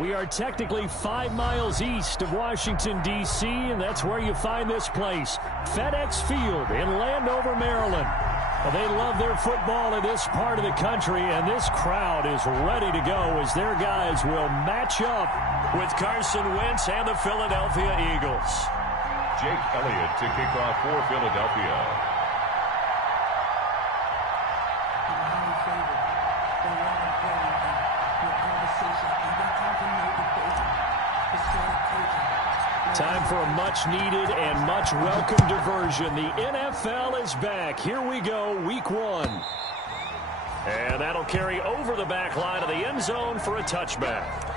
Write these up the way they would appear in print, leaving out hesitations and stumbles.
We are technically 5 miles east of Washington, D.C., and that's where you find this place, FedEx Field in Landover, Maryland. They love their football in this part of the country, and this crowd is ready to go as their guys will match up with Carson Wentz and the Philadelphia Eagles. Jake Elliott to kick off for Philadelphia. Time for a much-needed and much-welcome diversion. The NFL is back. Here we go, Week 1. And that'll carry over the back line of the end zone for a touchback.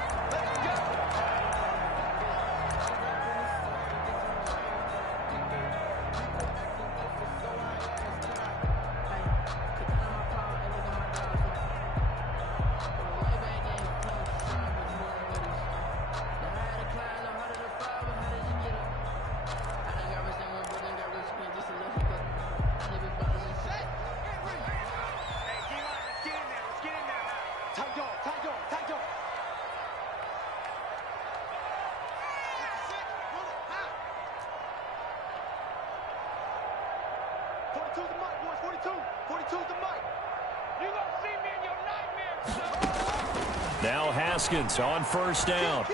Now Haskins on first down.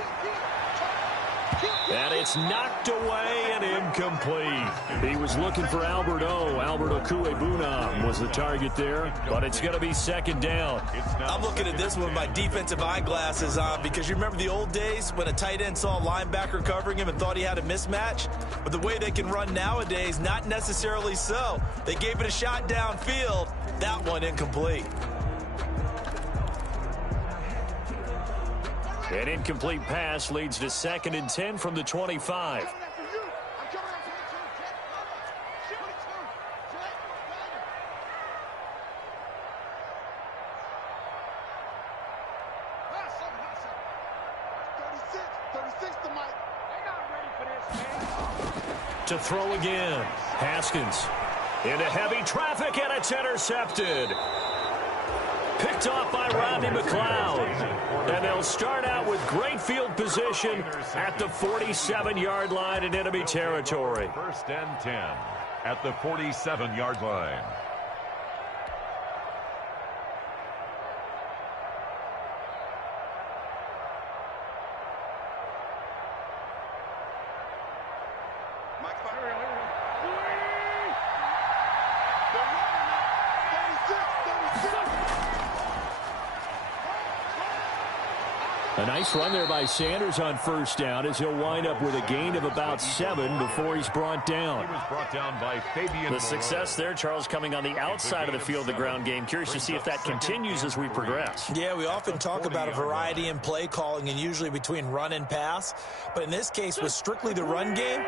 And it's knocked away and incomplete. He was looking for Albert Okuebunam was the target there, but it's going to be second down. I'm looking at this one with my defensive eyeglasses on because you remember the old days when a tight end saw a linebacker covering him and thought he had a mismatch? But the way they can run nowadays, not necessarily so. They gave it a shot downfield. That one incomplete. An incomplete pass leads to 2nd and 10 from the 25. To throw again. Haskins into heavy traffic, and it's intercepted. Picked off by Rodney McLeod. And they'll start out with great field position at the 47-yard line in enemy territory. 1st and 10 at the 47-yard line. A nice run there by Sanders on first down as he'll wind up with a gain of about 7 before he's brought down. He was brought down by Fabian. The success there, Charles, coming on the outside of the field, the ground game. Curious to see if that continues as we progress. Yeah, we often talk about a variety in play calling and usually between run and pass. But in this case, with strictly the run game,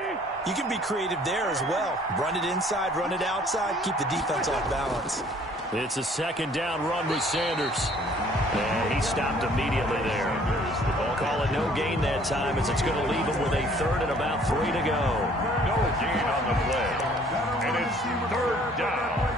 you can be creative there as well. Run it inside, run it outside, keep the defense off balance. It's a 2nd down run with Sanders. And he stopped immediately there. Call it no gain that time as it's going to leave him with a 3rd and about 3 to go. No gain on the play. And it's 3rd down.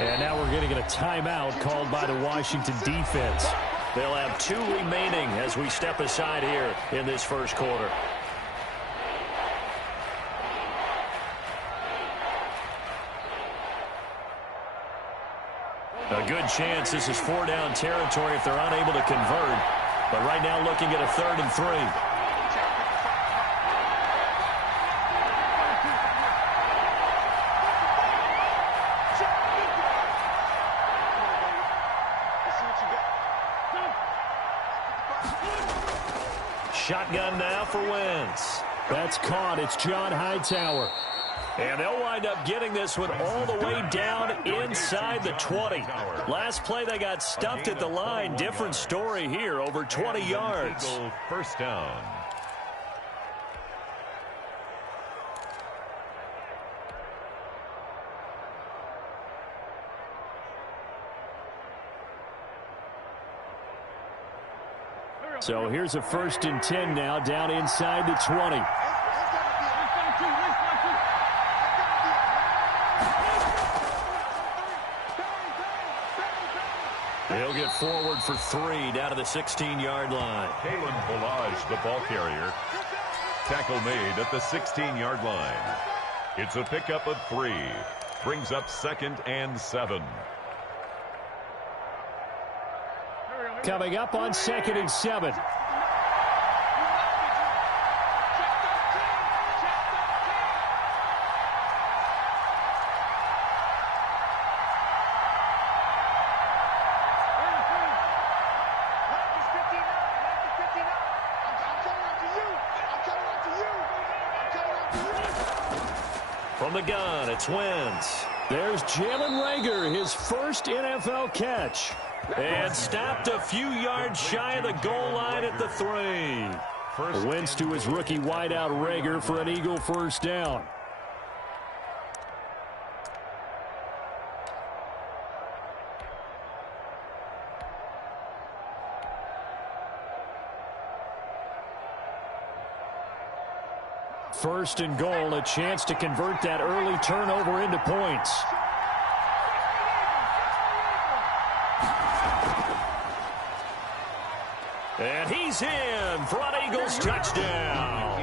And now we're going to get a timeout called by the Washington defense. They'll have 2 remaining as we step aside here in this first quarter. A good chance this is 4-down territory if they're unable to convert. But right now looking at a 3rd and 3. Shotgun now for Wentz. That's caught. It's John Hightower. And they'll wind up getting this one all the way down inside the 20. Last play they got stuffed at the line. Different story here, over 20 yards. 1st down. So here's a 1st and 10 now, down inside the 20. He'll get forward for 3 down to the 16-yard line. Kalen Balaj, the ball carrier. Tackle made at the 16-yard line. It's a pickup of 3. Brings up 2nd and 7. Coming up on 2nd and 7. From the gun, it's Wentz. There's Jalen Reagor, his first NFL catch. And stopped a few yards shy of the goal line at the 3. Wentz to his rookie wideout Reagor for an Eagle first down. First and goal, a chance to convert that early turnover into points. And he's in for an Eagles touchdown.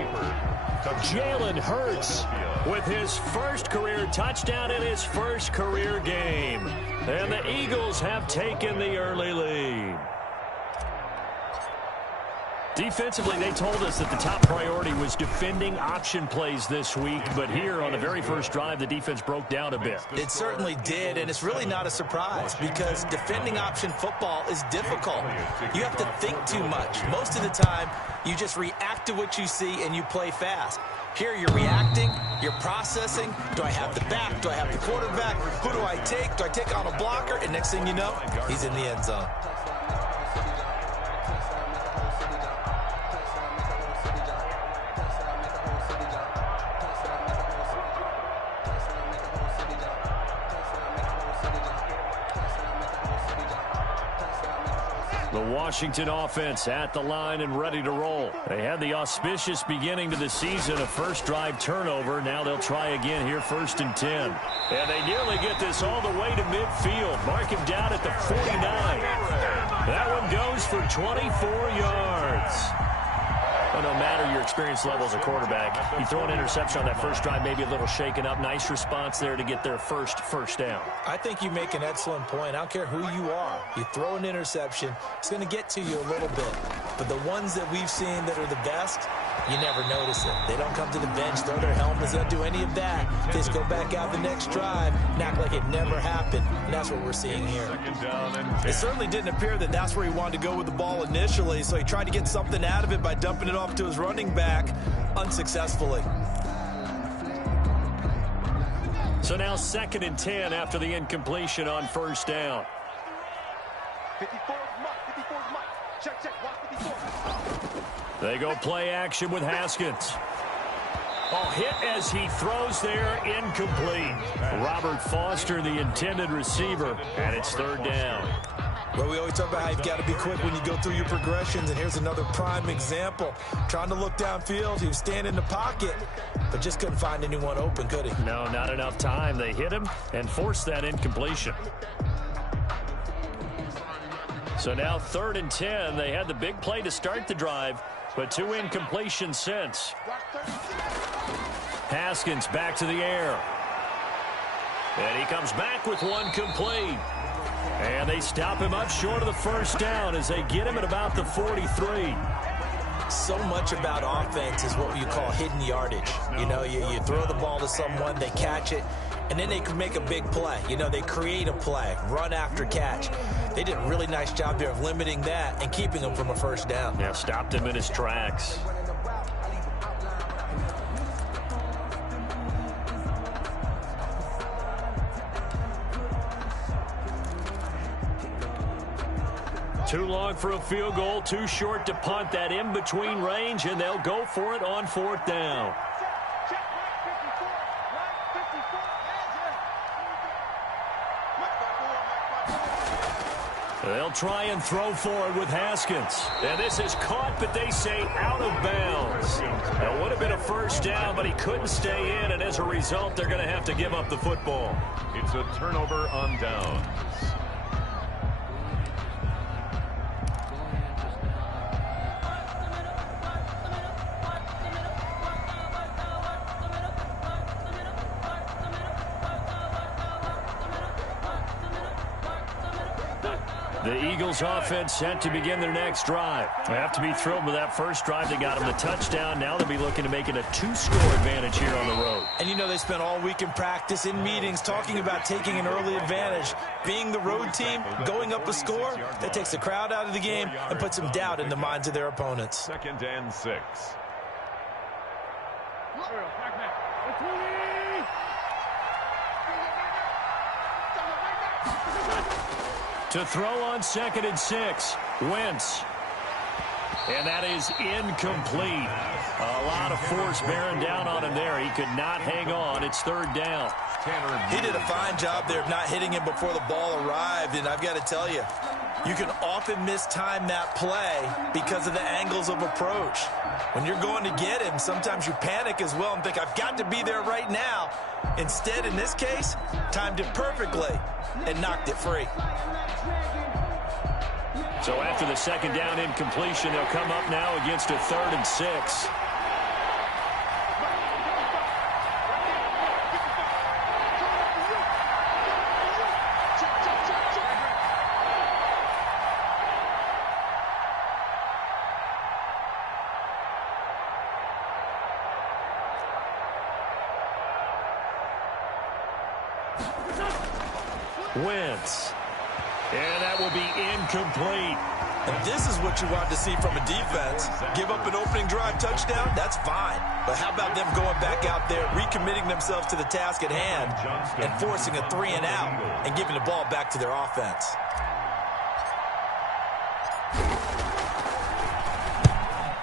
Jalen Hurts with his first career touchdown in his first career game. And the Eagles have taken the early lead. Defensively, they told us that the top priority was defending option plays this week, but here on the very first drive, the defense broke down a bit. It certainly did, and it's really not a surprise because defending option football is difficult. You have to think too much. Most of the time, you just react to what you see and you play fast. Here you're reacting, you're processing. Do I have the back? Do I have the quarterback? Who do I take? Do I take on a blocker? And next thing you know, he's in the end zone. The Washington offense at the line and ready to roll. They had the auspicious beginning to the season, a first drive turnover. Now they'll try again here, 1st and 10. And they nearly get this all the way to midfield. Mark him down at the 49. That one goes for 24 yards. Well, no matter your experience level as a quarterback, you throw an interception on that first drive, maybe a little shaken up. Nice response there to get their first down. I think you make an excellent point. I don't care who you are. You throw an interception, it's going to get to you a little bit. But the ones that we've seen that are the best, you never notice it. They don't come to the bench, throw their helmets, they don't do any of that. They just go back out the next drive and act like it never happened. And that's what we're seeing here. It certainly didn't appear that that's where he wanted to go with the ball initially, so he tried to get something out of it by dumping it off to his running back unsuccessfully. So now 2nd and 10 after the incompletion on first down. 54 mark. Check. Watch 54. They go play action with Haskins. Oh, hit as he throws there, incomplete. Robert Foster, the intended receiver, and it's 3rd down. Well, we always talk about how you've got to be quick when you go through your progressions, and here's another prime example. Trying to look downfield, he was standing in the pocket, but just couldn't find anyone open, could he? No, not enough time. They hit him and forced that incompletion. So now 3rd and 10. They had the big play to start the drive, but 2 incompletions since. Haskins back to the air. And he comes back with one complete. And they stop him up short of the first down as they get him at about the 43. So much about offense is what you call hidden yardage. You know, you throw the ball to someone, they catch it, and then they can make a big play. You know, they create a play, run after catch. They did a really nice job there of limiting that and keeping him from a first down. Yeah, stopped him in his tracks. Too long for a field goal, too short to punt. That in-between range, and they'll go for it on 4th down. They'll try and throw for it with Haskins. And this is caught, but they say out of bounds. That would have been a first down, but he couldn't stay in, and as a result, they're going to have to give up the football. It's a turnover on downs. The Eagles offense set to begin their next drive. They have to be thrilled with that first drive. They got them the touchdown. Now they'll be looking to make it a 2-score advantage here on the road. And you know they spent all week in practice, in meetings, talking about taking an early advantage. Being the road team, going up a score, that takes the crowd out of the game and puts some doubt in the minds of their opponents. 2nd and 6. To throw on 2nd and 6, Wentz. And that is incomplete. A lot of force bearing down on him there. He could not hang on. It's 3rd down. He did a fine job there of not hitting him before the ball arrived, and I've got to tell you, you can often mistime that play because of the angles of approach. When you're going to get him, sometimes you panic as well and think, I've got to be there right now. Instead, in this case, timed it perfectly and knocked it free. So after the 2nd down incompletion, they'll come up now against a 3rd and 6. Wentz. And that will be incomplete. And this is what you want to see from a defense. Give up an opening drive touchdown, that's fine. But how about them going back out there, recommitting themselves to the task at hand, and forcing a 3-and-out and giving the ball back to their offense.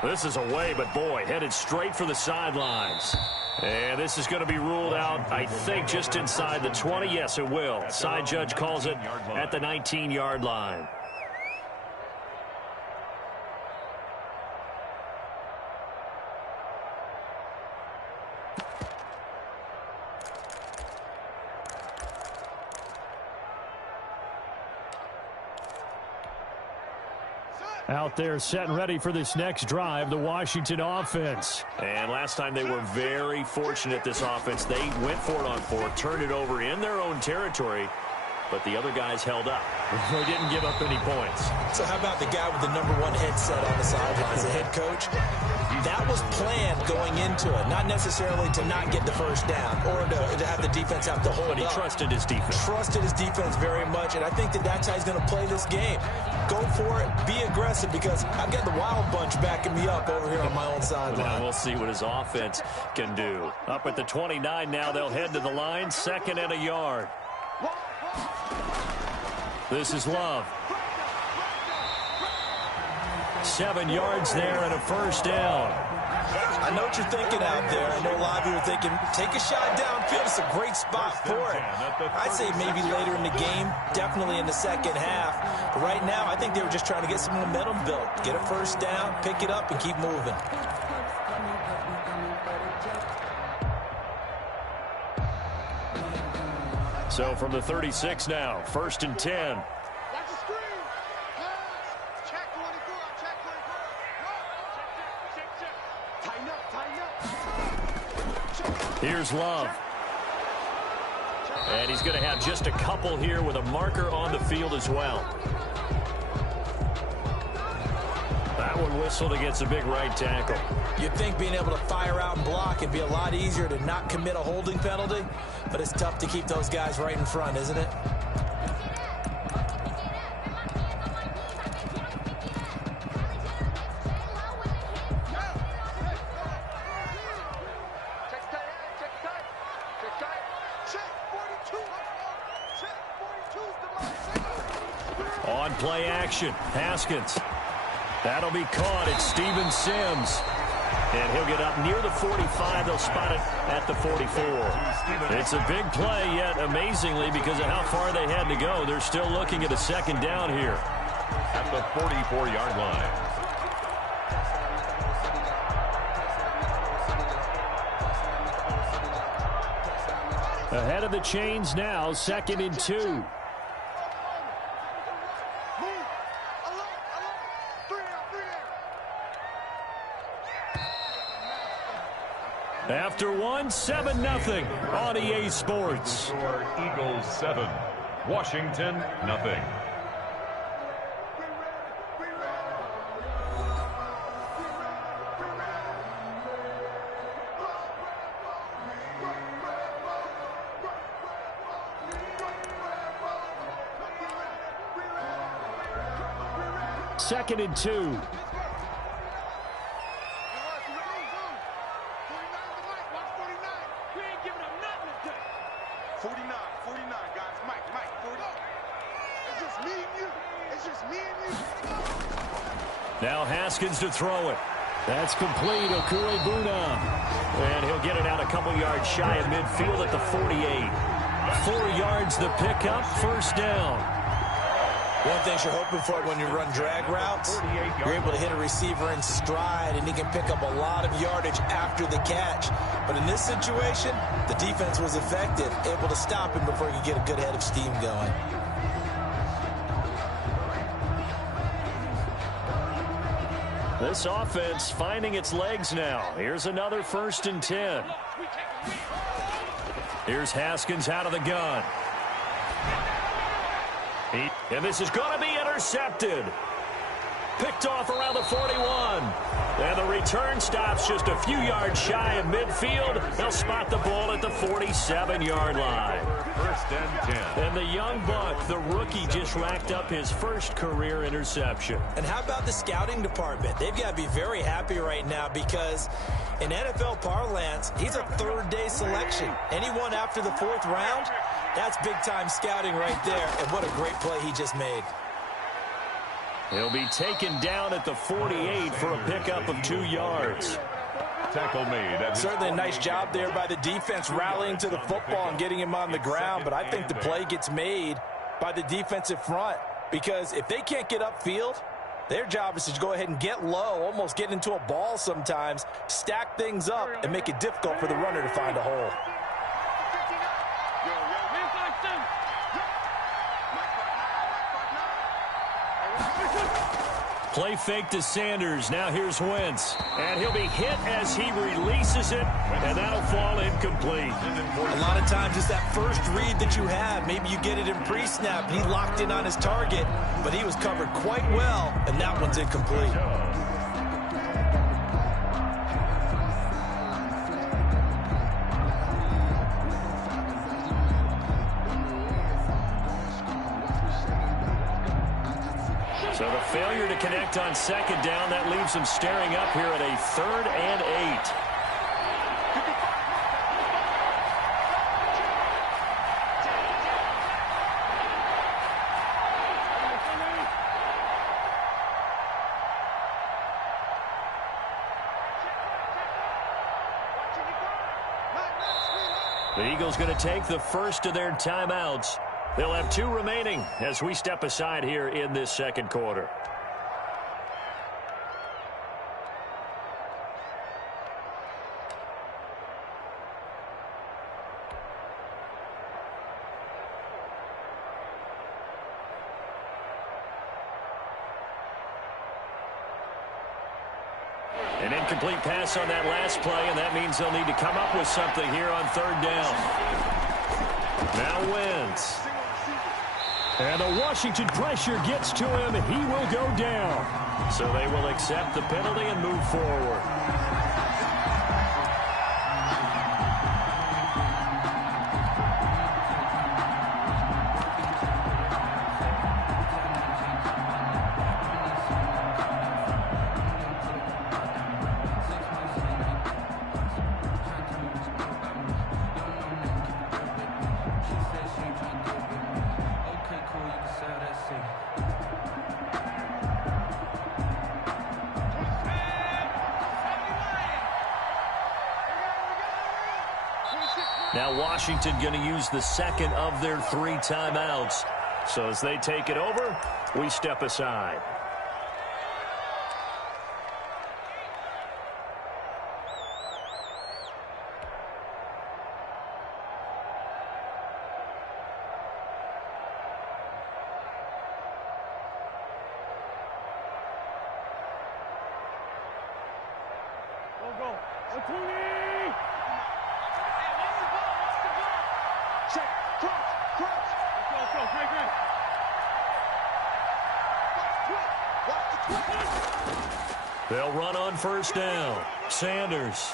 This is away, but boy, headed straight for the sidelines. And this is going to be ruled out, I think, just inside the 20. Yes, it will. Side judge calls it at the 19-yard line. Out there set and ready for this next drive, the Washington offense. And last time they were very fortunate, this offense. They went for it on 4, turned it over in their own territory, but the other guys held up. They didn't give up any points. So how about the guy with the #1 headset on the sidelines, the head coach? That was planned going into it, not necessarily to not get the first down or to have the defense have to hold up. But he trusted his defense. Trusted his defense very much, and I think that's how he's going to play this game. Go for it, be aggressive, because I've got the Wild Bunch backing me up over here on my own sideline. Well, we'll see what his offense can do. Up at the 29 now, they'll head to the line, 2nd and a yard. This is Love. 7 yards there and a first down. I know what you're thinking out there. I know a lot of you are thinking, take a shot downfield. It's a great spot for it. I'd say maybe later in the game, definitely in the second half. But right now, I think they were just trying to get some momentum built. Get a first down, pick it up, and keep moving. So from the 36 now, 1st and 10. Here's Love. And he's going to have just a couple here with a marker on the field as well. That one whistled against a big right tackle. You'd think being able to fire out and block would be a lot easier to not commit a holding penalty, but it's tough to keep those guys right in front, isn't it? On play action, Haskins. That'll be caught. It's Steven Sims. And he'll get up near the 45. They'll spot it at the 44. It's a big play, yet amazingly, because of how far they had to go, they're still looking at a second down here. At the 44-yard line. Ahead of the chains now, 2nd and 2. After one, 7-0 on EA Sports. Eagles 7, Washington nothing. Second and 2. Now Haskins to throw it. That's complete. Okurebunam. And he'll get it out a couple yards shy of midfield at the 48. 4 yards the pickup, first down. One thing you're hoping for when you run drag routes, you're able to hit a receiver in stride, and he can pick up a lot of yardage after the catch. But in this situation, the defense was effective, able to stop him before he could get a good head of steam going. This offense finding its legs now. Here's another 1st and 10. Here's Haskins out of the gun. And this is going to be intercepted. Picked off around the 41. And the return stops just a few yards shy of midfield. They'll spot the ball at the 47-yard line. 1st and 10. And the young buck, the rookie, just racked up his first career interception. And how about the scouting department? They've got to be very happy right now because in NFL parlance, he's a 3rd-day selection. Anyone after the 4th round, that's big-time scouting right there. And what a great play he just made. He'll be taken down at the 48 for a pickup of 2 yards. Tackle made. Certainly a nice job there by the defense rallying to the football and getting him on the ground. But I think the play gets made by the defensive front because if they can't get upfield, their job is to go ahead and get low, almost get into a ball sometimes, stack things up, and make it difficult for the runner to find a hole. Play fake to Sanders. Now here's Wentz. And he'll be hit as he releases it, and that'll fall incomplete. A lot of times it's that first read that you have. Maybe you get it in pre-snap. He locked in on his target, but he was covered quite well, and that one's incomplete. So the failure to connect on 2nd down, that leaves them staring up here at a 3rd and 8. The Eagles going to take the first of their timeouts. They'll have 2 remaining as we step aside here in this 2nd quarter. An incomplete pass on that last play, and that means they'll need to come up with something here on 3rd down. Now Wentz. And the Washington pressure gets to him. He will go down. So they will accept the penalty and move forward. Now Washington going to use the second of their 3 timeouts. So as they take it over, we step aside. They'll run on first down. Sanders,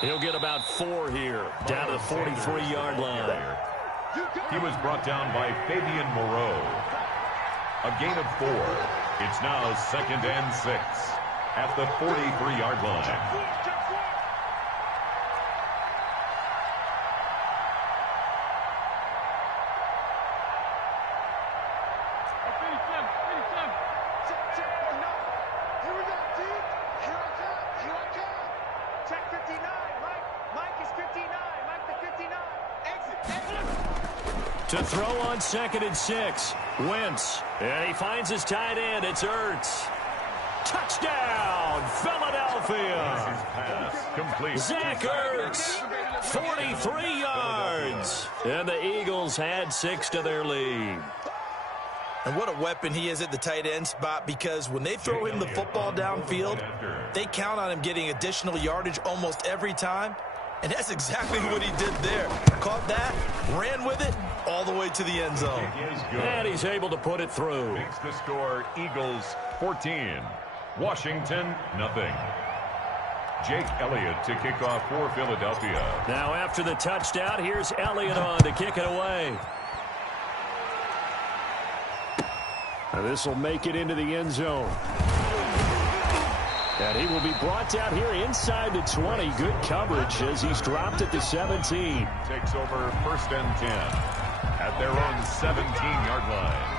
he'll get about 4 here, down to the 43-yard line. He was brought down by Fabian Moreau. A gain of 4. It's now 2nd and 6 at the 43-yard line. To throw on 2nd and 6. Wentz. And he finds his tight end. It's Ertz. Touchdown, Philadelphia. Pass complete. Zach Ertz, 43 yards. And the Eagles had 6 to their lead. And what a weapon he is at the tight end spot, because when they throw him the football downfield, they count on him getting additional yardage almost every time. And that's exactly what he did there. Caught that, ran with it, all the way to the end zone. And he's able to put it through. Makes the score Eagles 14, Washington nothing. Jake Elliott to kick off for Philadelphia. Now after the touchdown, here's Elliott on to kick it away. And this will make it into the end zone. And he will be brought down here inside the 20. Good coverage as he's dropped at the 17. Takes over 1st and 10 at their own 17-yard line.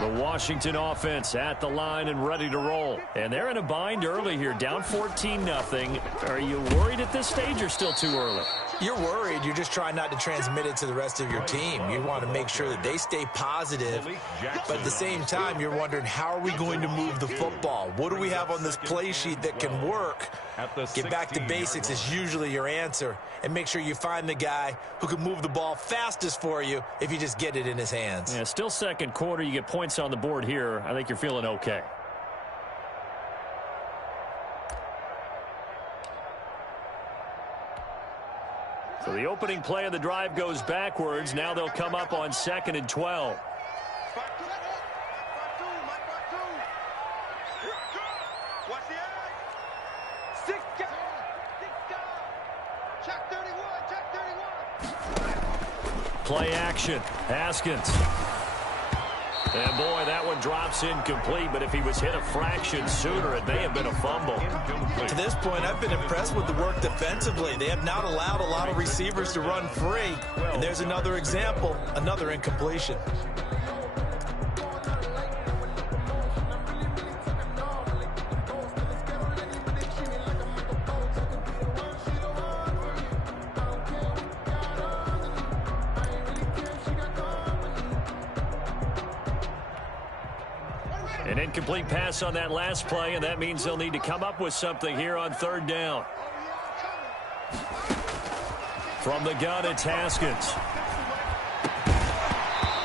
The Washington offense at the line and ready to roll. And they're in a bind early here, down 14-0. Are you worried at this stage or still too early? You're worried. You're just trying not to transmit it to the rest of your team. You want to make sure that they stay positive. But at the same time, you're wondering, how are we going to move the football? What do we have on this play sheet that can work? Get back to basics is usually your answer. And make sure you find the guy who can move the ball fastest for you if you just get it in his hands. Yeah, still second quarter. You get points on the board here. I think you're feeling okay. So the opening play of the drive goes backwards. Now they'll come up on 2nd and 12. Play action. Haskins. And boy, that one drops incomplete, but if he was hit a fraction sooner, it may have been a fumble. To this point, I've been impressed with the work defensively. They have not allowed a lot of receivers to run free. And there's another example, another incompletion. An incomplete pass on that last play, and that means they'll need to come up with something here on 3rd down. From the gun, it's Haskins.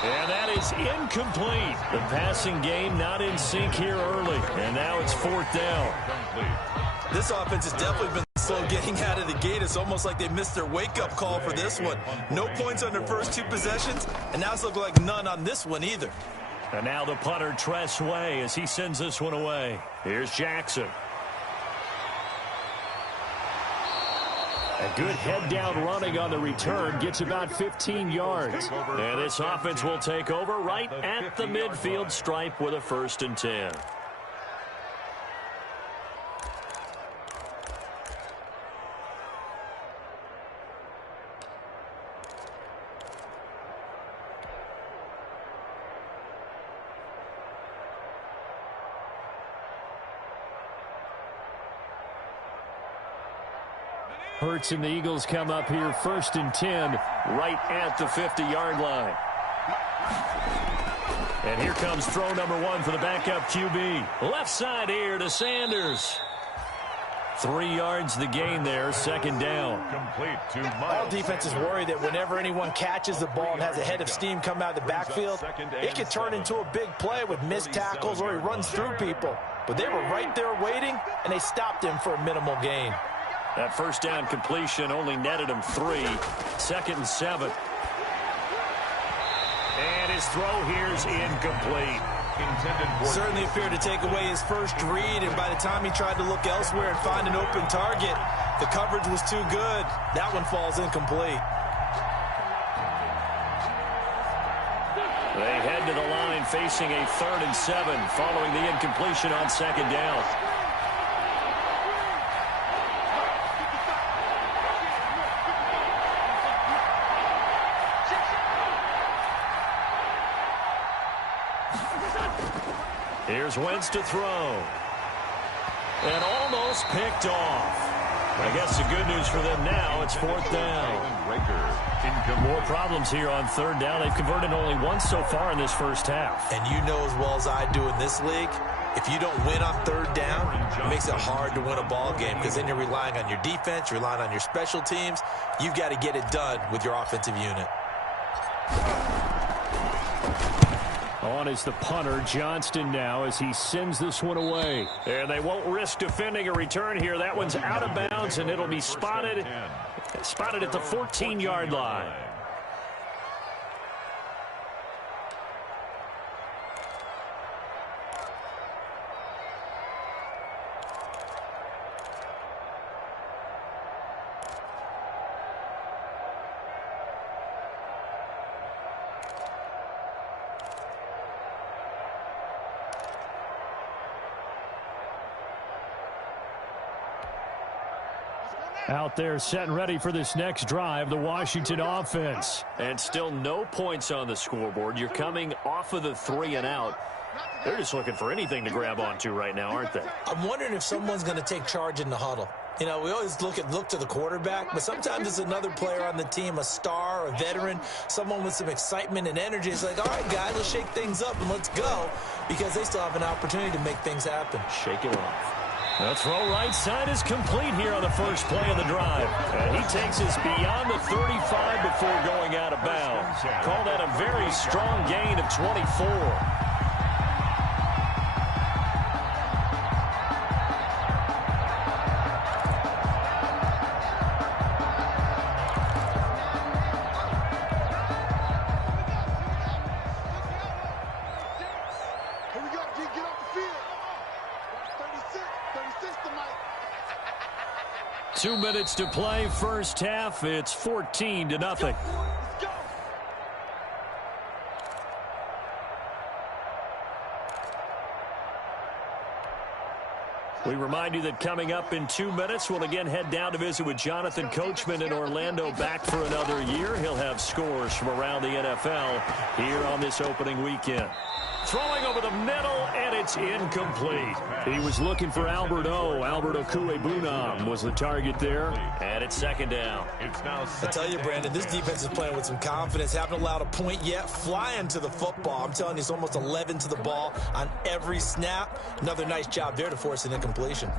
And that is incomplete. The passing game not in sync here early, and now it's 4th down. This offense has definitely been slow getting out of the gate. It's almost like they missed their wake-up call for this one. No points on their first 2 possessions, and now it's looking like none on this one either. And now the punter, Tress Way, as he sends this one away. Here's Jackson. A good head-down running on the return. Gets about 15 yards. And this offense will take over right at the midfield stripe with a 1st and 10. Hurts and the Eagles come up here 1st and 10 right at the 50-yard line. And here comes throw number 1 for the backup QB. Left side here to Sanders. 3 yards the gain there, 2nd down. Complete to All Miles. defenses worry that whenever anyone catches the ball and has a head of steam come out of the backfield, it can turn into a big play with missed tackles or he runs through people. But they were right there waiting, and they stopped him for a minimal gain. That 1st down completion only netted him 3. 2nd and 7. And his throw here's incomplete. Certainly appeared to take away his first read, and by the time he tried to look elsewhere and find an open target, the coverage was too good. That one falls incomplete. They head to the line facing a 3rd and 7 following the incompletion on 2nd down. Here's Wentz to throw. And almost picked off. I guess the good news for them now, it's 4th down. More problems here on 3rd down. They've converted only once so far in this first half. And you know as well as I do in this league, if you don't win on 3rd down, it makes it hard to win a ball game because then you're relying on your defense, you're relying on your special teams. You've got to get it done with your offensive unit. On is the punter, Johnston now, as he sends this one away. And they won't risk defending a return here. That one's out of bounds, and it'll be spotted at the 14-yard line. Out there set and ready for this next drive, the Washington offense. And still no points on the scoreboard. You're coming off of the 3 and out. They're just looking for anything to grab onto right now, aren't they? I'm wondering if someone's going to take charge in the huddle. You know, we always look to the quarterback, but sometimes it's another player on the team, a star, a veteran, someone with some excitement and energy. It's like, all right, guys, let's shake things up and let's go, because they still have an opportunity to make things happen. Shake it off. The throw right side is complete here on the first play of the drive. And he takes us beyond the 35 before going out of bounds. Call that a very strong gain of 24. Here we go, G, get off the field. 36 to Mike. 2 minutes to play, first half. It's 14-0. Let's go. We remind you that coming up in 2 minutes, we'll again head down to visit with Jonathan Coachman in Orlando, back for another year. He'll have scores from around the NFL here on this opening weekend. Throwing over the middle, and it's incomplete. He was looking for Albert O. Albert Okuebunam was the target there, and it's 2nd down. I tell you, Brandon, this defense is playing with some confidence. Haven't allowed a point yet. Flying to the football. I'm telling you, it's almost 11 to the ball on every snap. Another nice job there to force an incompletion.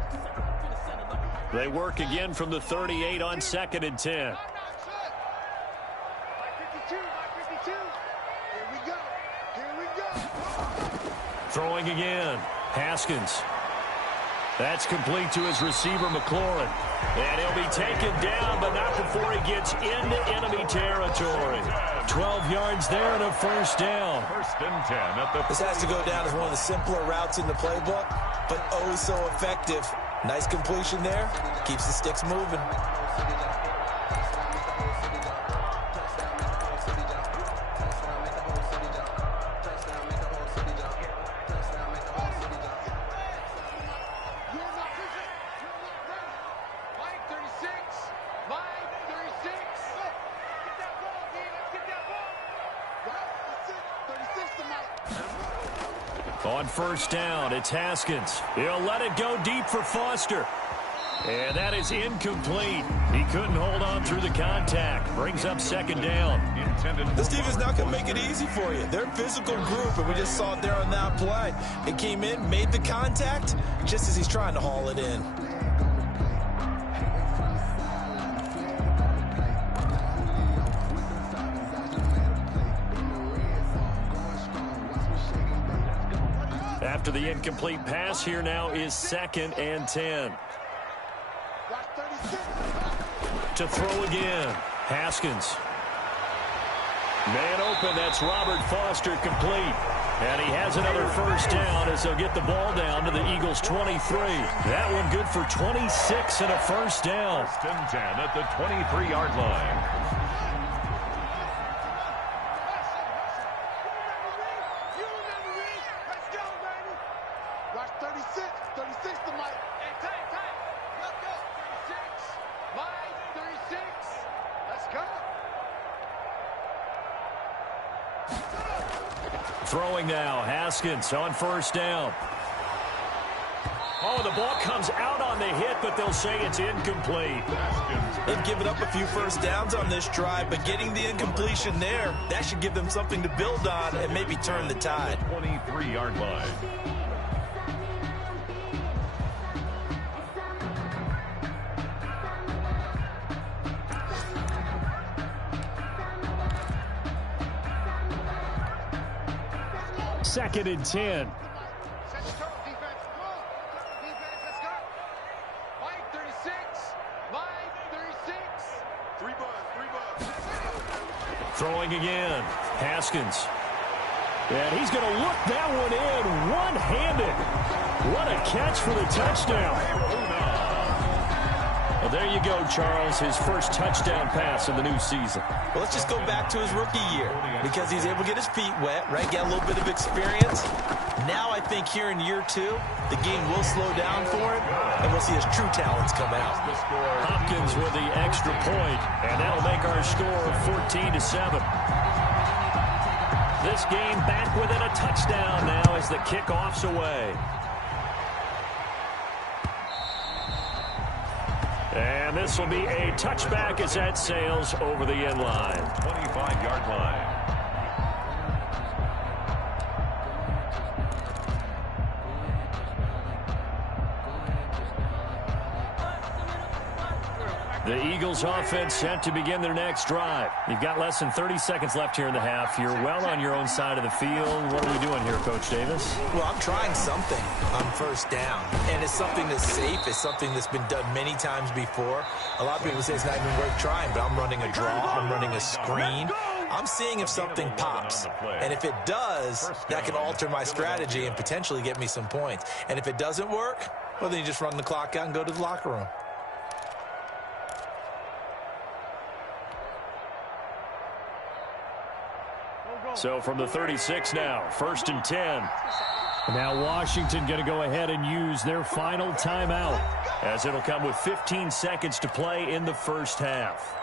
They work again from the 38 on 2nd and 10. Throwing again. Haskins. That's complete to his receiver, McLaurin. And he'll be taken down, but not before he gets into enemy territory. 12 yards there and a first down. 1st and 10 at the... This has to go down as one of the simpler routes in the playbook, but oh so effective. Nice completion there. Keeps the sticks moving. On 1st down, it's Haskins. He'll let it go deep for Foster. And that is incomplete. He couldn't hold on through the contact. Brings up second down. This defense not going to make it easy for you. They're a physical group, and we just saw it there on that play. It came in, made the contact, just as he's trying to haul it in. After the incomplete pass, here now is 2nd and 10. To throw again, Haskins. Man open, that's Robert Foster complete. And he has another first down as they'll get the ball down to the Eagles' 23. That one good for 26 and a first down. 1st and 10 at the 23-yard line. Watch 36. 36 the mic. Hey, time. Let's go. 36. Line 36. Let's go. Throwing now, Haskins on first down. Oh, the ball comes out on the hit, but they'll say it's incomplete. They've given up a few first downs on this drive, but getting the incompletion there, that should give them something to build on and maybe turn the tide. 23-yard line. Second and 10. Set the tone, defense. Go. Defense, let's go. Line 36. Line 36. Three bucks. Throwing again, Haskins. And he's going to look that one in one-handed. What a catch for the touchdown. Well, there you go, Charles, his first touchdown pass of the new season. Well, let's just go back to his rookie year because he's able to get his feet wet, right? Get a little bit of experience. Now I think here in year 2, the game will slow down for him, and we'll see his true talents come out. Hopkins with the extra point, and that'll make our score 14-7. This game back within a touchdown now as the kickoff's away. And this will be a touchback as that sails over the end line. 25-yard line. The Eagles offense set to begin their next drive. You've got less than 30 seconds left here in the half. You're well on your own side of the field. What are we doing here, Coach Davis? Well, I'm trying something on first down, and it's something that's safe. It's something that's been done many times before. A lot of people say it's not even worth trying, but I'm running a draw. I'm running a screen. I'm seeing if something pops, and if it does, that can alter my strategy and potentially get me some points. And if it doesn't work, well, then you just run the clock out and go to the locker room. So from the 36 now, 1st and 10. Now Washington going to go ahead and use their final timeout as it'll come with 15 seconds to play in the first half.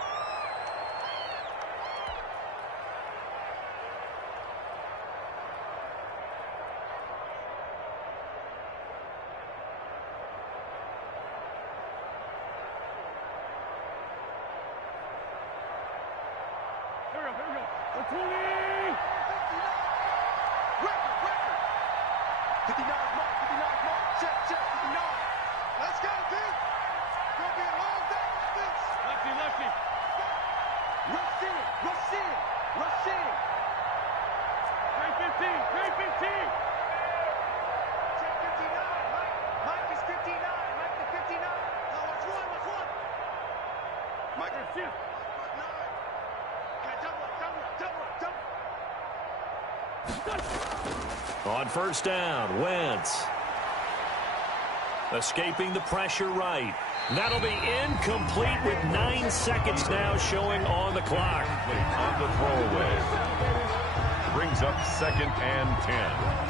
On first down, Wentz. Escaping the pressure right. That'll be incomplete with 9 seconds now showing on the clock. On the throwaway. Brings up 2nd and 10.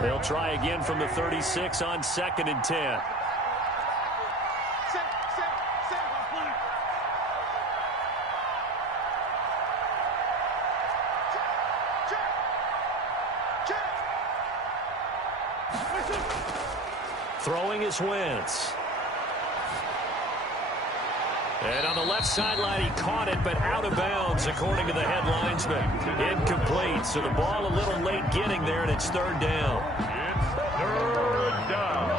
They'll try again from the 36 on 2nd and 10. Throwing is Wentz. And on the left sideline, he caught it, but out of bounds, according to the head linesman. Incomplete, so the ball a little late getting there, and it's third down. It's third down.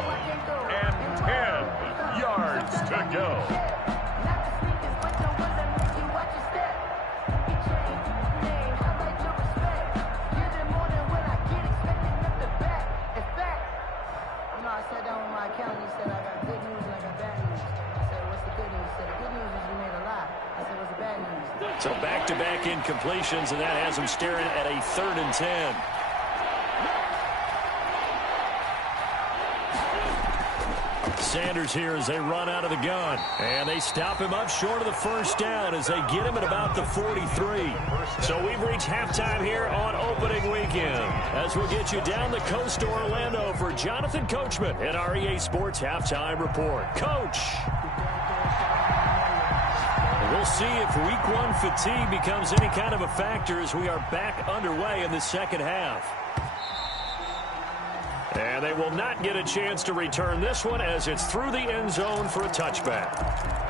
And 10 yards to go. So back-to-back incompletions, and that has him staring at a 3rd and 10. Sanders here as they run out of the gun. And they stop him up short of the first down as they get him at about the 43. So we've reached halftime here on opening weekend. As we'll get you down the coast to Orlando for Jonathan Coachman at our EA Sports Halftime Report. Coach! We'll see if week 1 fatigue becomes any kind of a factor as we are back underway in the second half. And they will not get a chance to return this one as it's through the end zone for a touchback.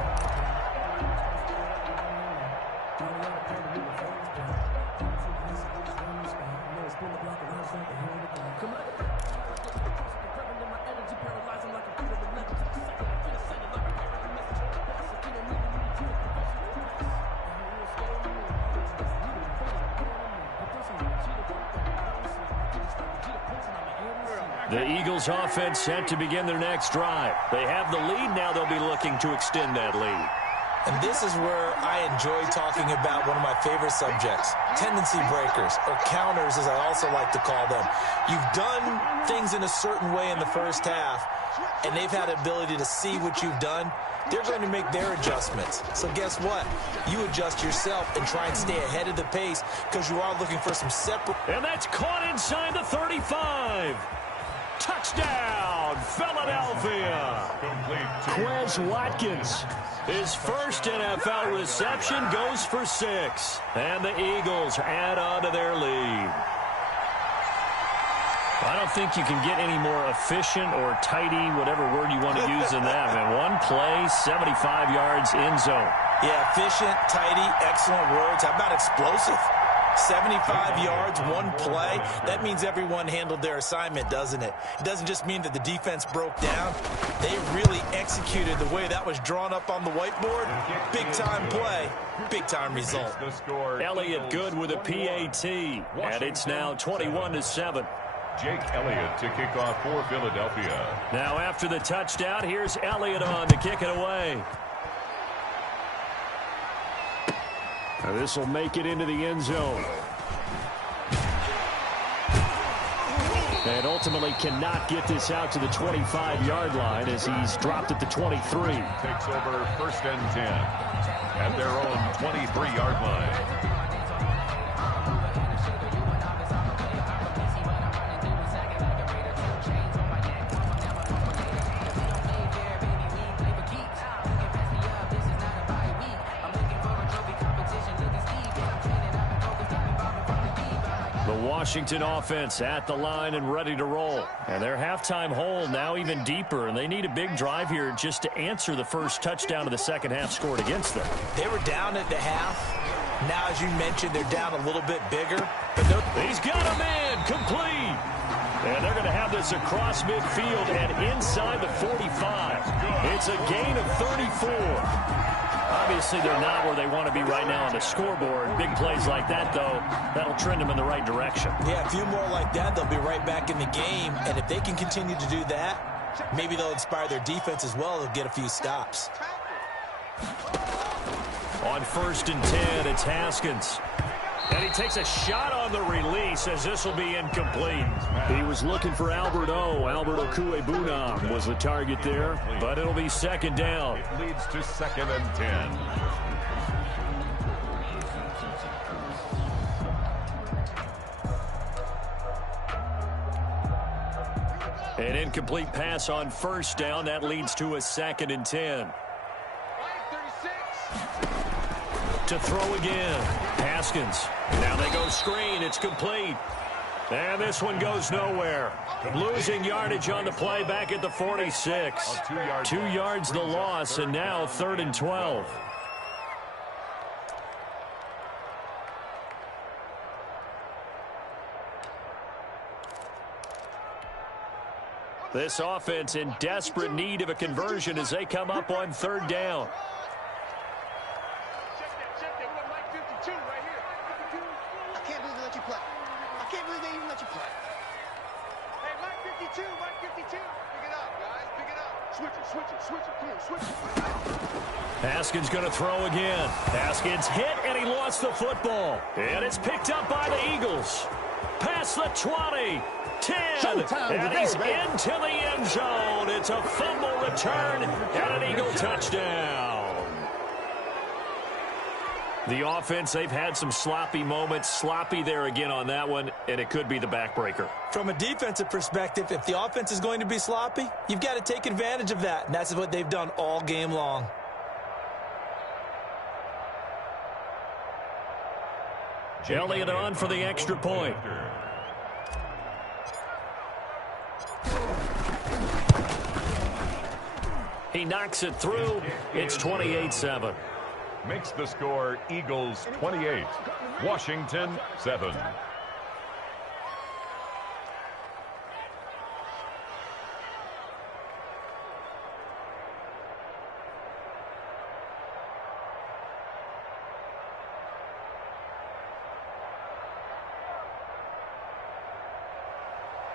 The Eagles offense set to begin their next drive. They have the lead. Now they'll be looking to extend that lead. And this is where I enjoy talking about one of my favorite subjects, tendency breakers, or counters as I also like to call them. You've done things in a certain way in the first half, and they've had the ability to see what you've done. They're going to make their adjustments. So guess what? You adjust yourself and try and stay ahead of the pace because you are looking for some separate. And that's caught inside the 35. Touchdown, Philadelphia. Quez Watkins, his first NFL reception, goes for 6. And the Eagles add on to their lead. I don't think you can get any more efficient or tidy, whatever word you want to use in that. Man, one play, 75 yards in zone. Yeah, efficient, tidy, excellent words. How about explosive? 75 yards, one play. That means everyone handled their assignment, doesn't it? It doesn't just mean that the defense broke down. They really executed the way that was drawn up on the whiteboard. Big-time play, big-time result. Elliott good with a PAT, and it's now 21-7. Jake Elliott to kick off for Philadelphia. Now after the touchdown, here's Elliott on to kick it away. This will make it into the end zone. And ultimately cannot get this out to the 25-yard line as he's dropped at the 23. Takes over 1st and 10 at their own 23-yard line. Washington offense at the line and ready to roll. And their halftime hole now even deeper, and they need a big drive here just to answer the first touchdown of the second half scored against them. They were down at the half. Now, as you mentioned, they're down a little bit bigger. But he's got him in, complete. And they're going to have this across midfield and inside the 45. It's a gain of 34. Obviously, they're not where they want to be right now on the scoreboard. Big plays like that, though, that'll trend them in the right direction. Yeah, a few more like that, they'll be right back in the game. And if they can continue to do that, maybe they'll inspire their defense as well. They'll get a few stops. On 1st and 10, it's Haskins. And he takes a shot on the release as this will be incomplete. He was looking for Albert O. Albert Okuebunam was the target there, but it'll be 2nd down. It leads to 2nd and 10. An incomplete pass on 1st down. That leads to a 2nd and 10. To throw again. Haskins. Now they go screen. It's complete. And this one goes nowhere. Losing yardage on the play back at the 46. 2 yards the loss, and now 3rd and 12. This offense in desperate need of a conversion as they come up on 3rd down. Haskins going to throw again. Haskins hit, and he lost the football. And it's picked up by the Eagles. Past the 20, 10, and he's into the end zone. It's a fumble return and an Eagle touchdown. The offense, they've had some sloppy moments. Sloppy there again on that one, and it could be the backbreaker. From a defensive perspective, if the offense is going to be sloppy, you've got to take advantage of that, and that's what they've done all game long. Elliott on for the extra point. He knocks it through. It's 28-7. Makes the score Eagles 28, Washington 7.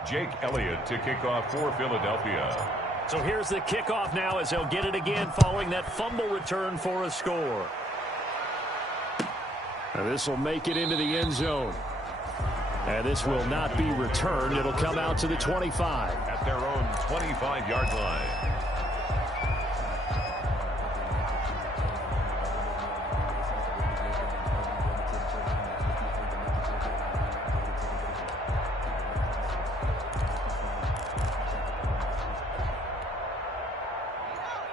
Jake Elliott to kick off for Philadelphia. So here's the kickoff now as they'll get it again following that fumble return for a score. And this will make it into the end zone. And this will not be returned. It'll come out to the 25. At their own 25-yard line.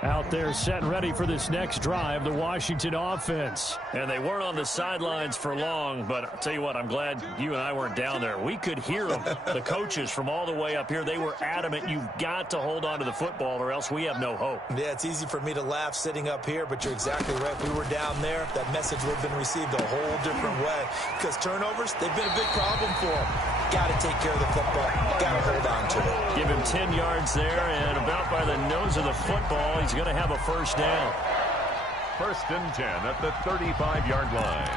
Out there set and ready for this next drive, the Washington offense. And they weren't on the sidelines for long, but I'll tell you what, I'm glad you and I weren't down there. We could hear them, the coaches from all the way up here. They were adamant, you've got to hold on to the football or else we have no hope. Yeah, it's easy for me to laugh sitting up here, but you're exactly right. If we were down there, that message would have been received a whole different way. Because turnovers, they've been a big problem for them. Got to take care of the football. Got to hold on to it. Give him 10 yards there, and about by the nose of the football, he's going to have a first down. 1st and 10 at the 35-yard line.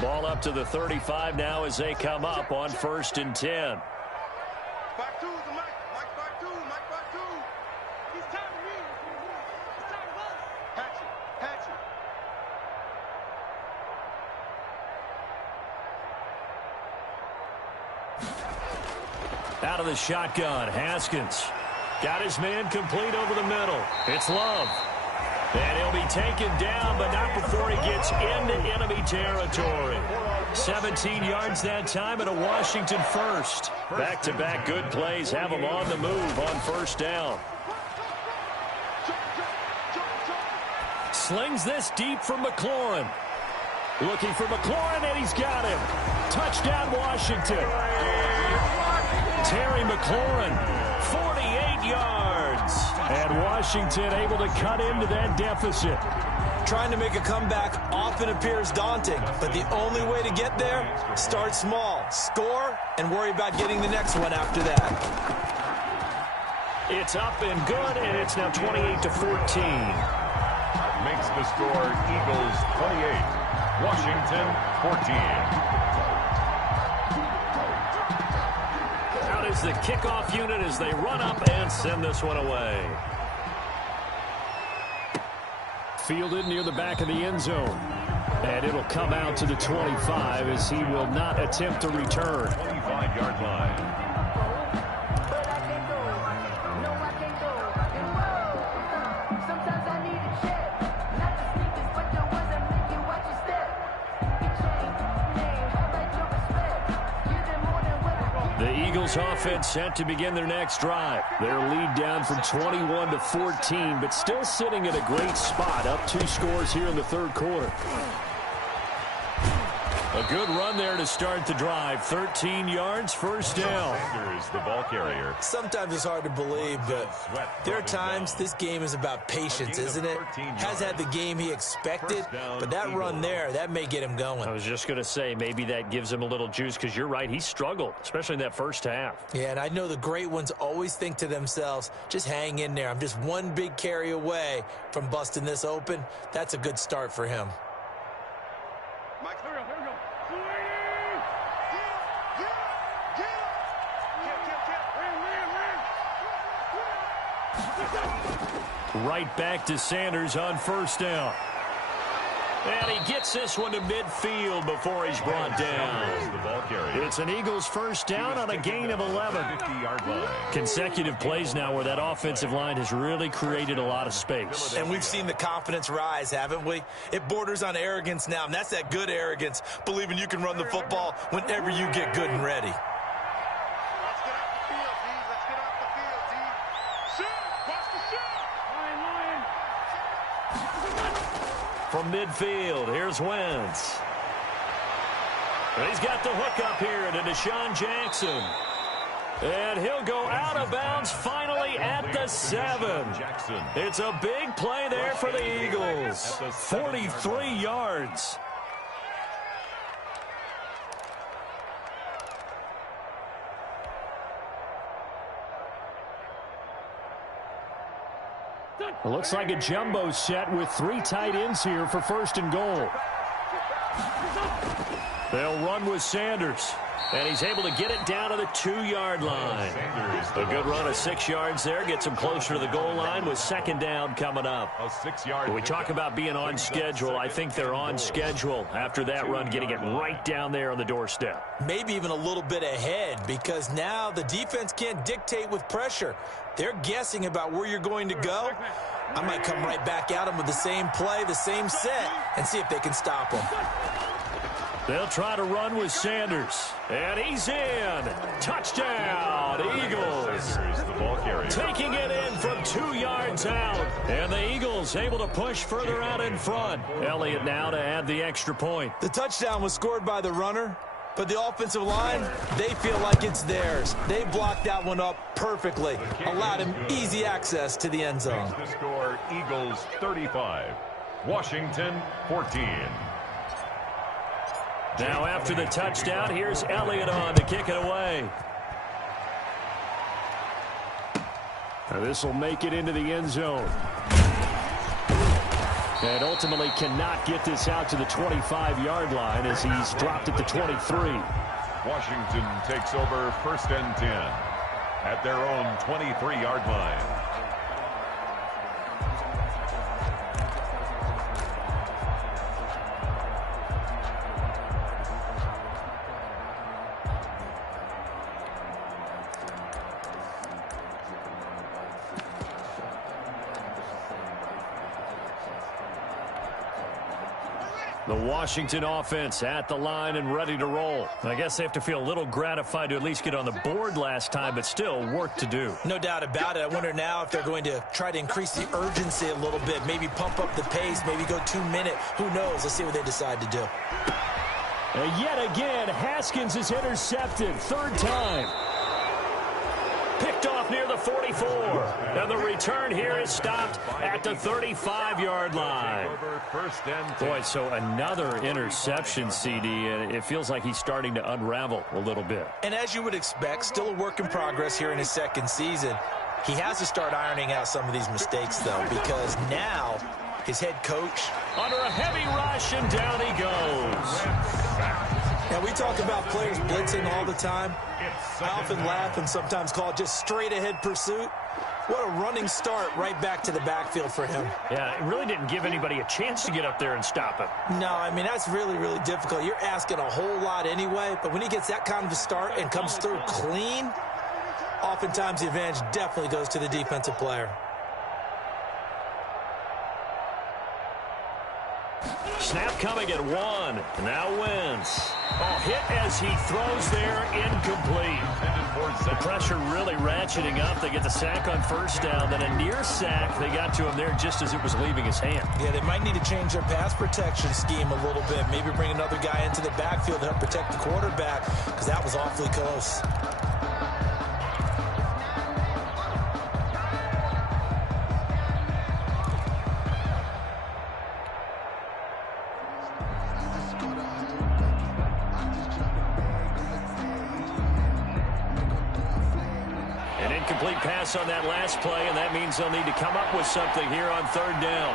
Ball up to the 35 now as they come up on 1st and 10. Back two, the Mike back two, Mike back two. He's time to win. He's time to run. Hatchet. Out of the shotgun, Haskins. Got his man complete over the middle. It's Love. And he'll be taken down, but not before he gets into enemy territory. 17 yards that time and a Washington first. Back-to-back good plays have him on the move on 1st down. Slings this deep for McLaurin. Looking for McLaurin, and he's got him. Touchdown, Washington. Terry McLaurin, 48 yards. And Washington able to cut into that deficit. Trying to make a comeback often appears daunting, but the only way to get there, start small, score, and worry about getting the next one after that. It's up and good, and it's now 28-14. Makes the score Eagles 28, Washington 14. Out is the kickoff unit as they run up and send this one away. Fielded near the back of the end zone. And it'll come out to the 25 as he will not attempt to return. 25-yard line. The Eagles offense set to begin their next drive. Their lead down from 21 to 14, but still sitting at a great spot, up 2 scores here in the third quarter. A good run there to start the drive. 13 yards, first down. Sanders, the ball carrier. Sometimes it's hard to believe, but there are times this game is about patience, isn't it? Has had the game he expected, but that run there, that may get him going. I was just going to say, maybe that gives him a little juice, because you're right, he struggled, especially in that first half. Yeah, and I know the great ones always think to themselves, just hang in there. I'm just one big carry away from busting this open. That's a good start for him. Mike, here we go. Right back to Sanders on first down. And he gets this one to midfield before he's brought down. The ball carrier. It's an Eagles first down on a gain of 11. 50-yard line. Consecutive plays now where that offensive line has really created a lot of space. And we've seen the confidence rise, haven't we? It borders on arrogance now, and that's that good arrogance, believing you can run the football whenever you get good and ready. Let's get off the field, D. Let's get off the field, D. Shoot! Watch the shoot! From midfield, here's Wentz. And he's got the hook up here to Deshaun Jackson. And he'll go out of bounds finally at the 7. Jackson. It's a big play there for the Eagles. 43 yards. It looks like a jumbo set with 3 tight ends here for first and goal. They'll run with Sanders. And he's able to get it down to the 2-yard line. A good run of 6 yards there. Gets him closer to the goal line with second down coming up. A 6-yard. When we talk about being on schedule, I think they're on schedule after that run, getting it right down there on the doorstep. Maybe even a little bit ahead, because now the defense can't dictate with pressure. They're guessing about where you're going to go. I might come right back at them with the same play, the same set, and see if they can stop them. They'll try to run with Sanders. And he's in. Touchdown, Eagles. Sanders, the ball carrier. Taking it in from 2 yards out. And the Eagles able to push further out in front. Elliott now to add the extra point. The touchdown was scored by the runner, but the offensive line, they feel like it's theirs. They blocked that one up perfectly, allowed him easy access to the end zone. The score, Eagles 35, Washington 14. Now after the touchdown, here's Elliott on to kick it away. Now this will make it into the end zone. And ultimately cannot get this out to the 25-yard line as he's dropped at the 23. Washington takes over first and 10 at their own 23-yard line. The Washington offense at the line and ready to roll. I guess they have to feel a little gratified to at least get on the board last time, but still work to do. No doubt about it. I wonder now if they're going to try to increase the urgency a little bit, maybe pump up the pace, maybe go 2-minute. Who knows? Let's see what they decide to do. And yet again, Haskins is intercepted. Third time. Picked off near the 44. And the return here is stopped at the 35-yard line. First and 10. Boy, so another interception, CD, and it feels like he's starting to unravel a little bit. And as you would expect, still a work in progress here in his second season. He has to start ironing out some of these mistakes, though, because now his head coach, under a heavy rush, and down he goes. Now, we talk about players blitzing all the time. I often laugh and sometimes call it just straight-ahead pursuit. What a running start right back to the backfield for him. Yeah, it really didn't give anybody a chance to get up there and stop him. No, I mean, that's really, really difficult. You're asking a whole lot anyway, but when he gets that kind of a start and comes through clean, oftentimes the advantage definitely goes to the defensive player. Snap coming at 1. Now Wentz. Oh, hit as he throws there, incomplete. The pressure really ratcheting up. They get the sack on first down, then a near sack. They got to him there just as it was leaving his hand. Yeah, they might need to change their pass protection scheme a little bit. Maybe bring another guy into the backfield to help protect the quarterback, because that was awfully close. Incomplete pass on that last play, and that means they'll need to come up with something here on third down.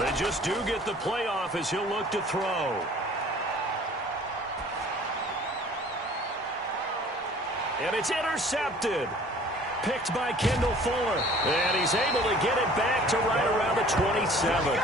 They just do get the playoff as he'll look to throw. And it's intercepted. Picked by Kendall Fuller. And he's able to get it back to right around the 27.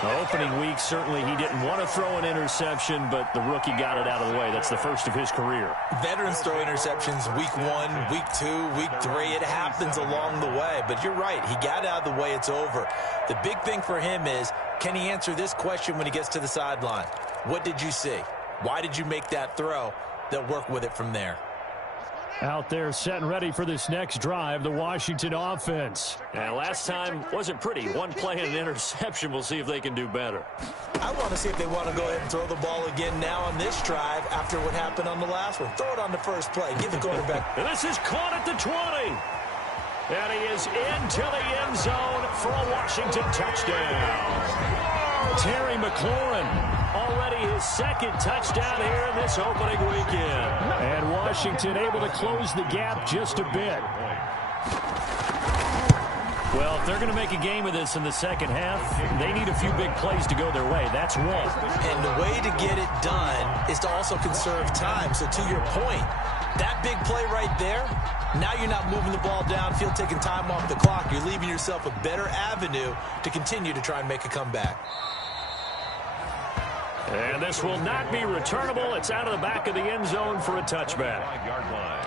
The opening week, certainly he didn't want to throw an interception, but the rookie got it out of the way. That's the first of his career. Veterans throw interceptions week 1, week 2, week 3. It happens along the way. But you're right. He got it out of the way. It's over. The big thing for him is, can he answer this question when he gets to the sideline? What did you see? Why did you make that throw? They'll work with it from there. Out there set and ready for this next drive, the Washington offense. And last time wasn't pretty. One play and an interception. We'll see if they can do better. I want to see if they want to go ahead and throw the ball again now on this drive after what happened on the last one. Throw it on the first play. Give the quarterback. And this is caught at the 20. And he is into the end zone for a Washington touchdown. Terry McLaurin, already his second touchdown here in this opening weekend. And Washington able to close the gap just a bit. Well, if they're going to make a game of this in the second half, they need a few big plays to go their way. That's one. And the way to get it done is to also conserve time. So to your point, that big play right there, now you're not moving the ball downfield, taking time off the clock. You're leaving yourself a better avenue to continue to try and make a comeback. And this will not be returnable. It's out of the back of the end zone for a touchback. 5-yard line.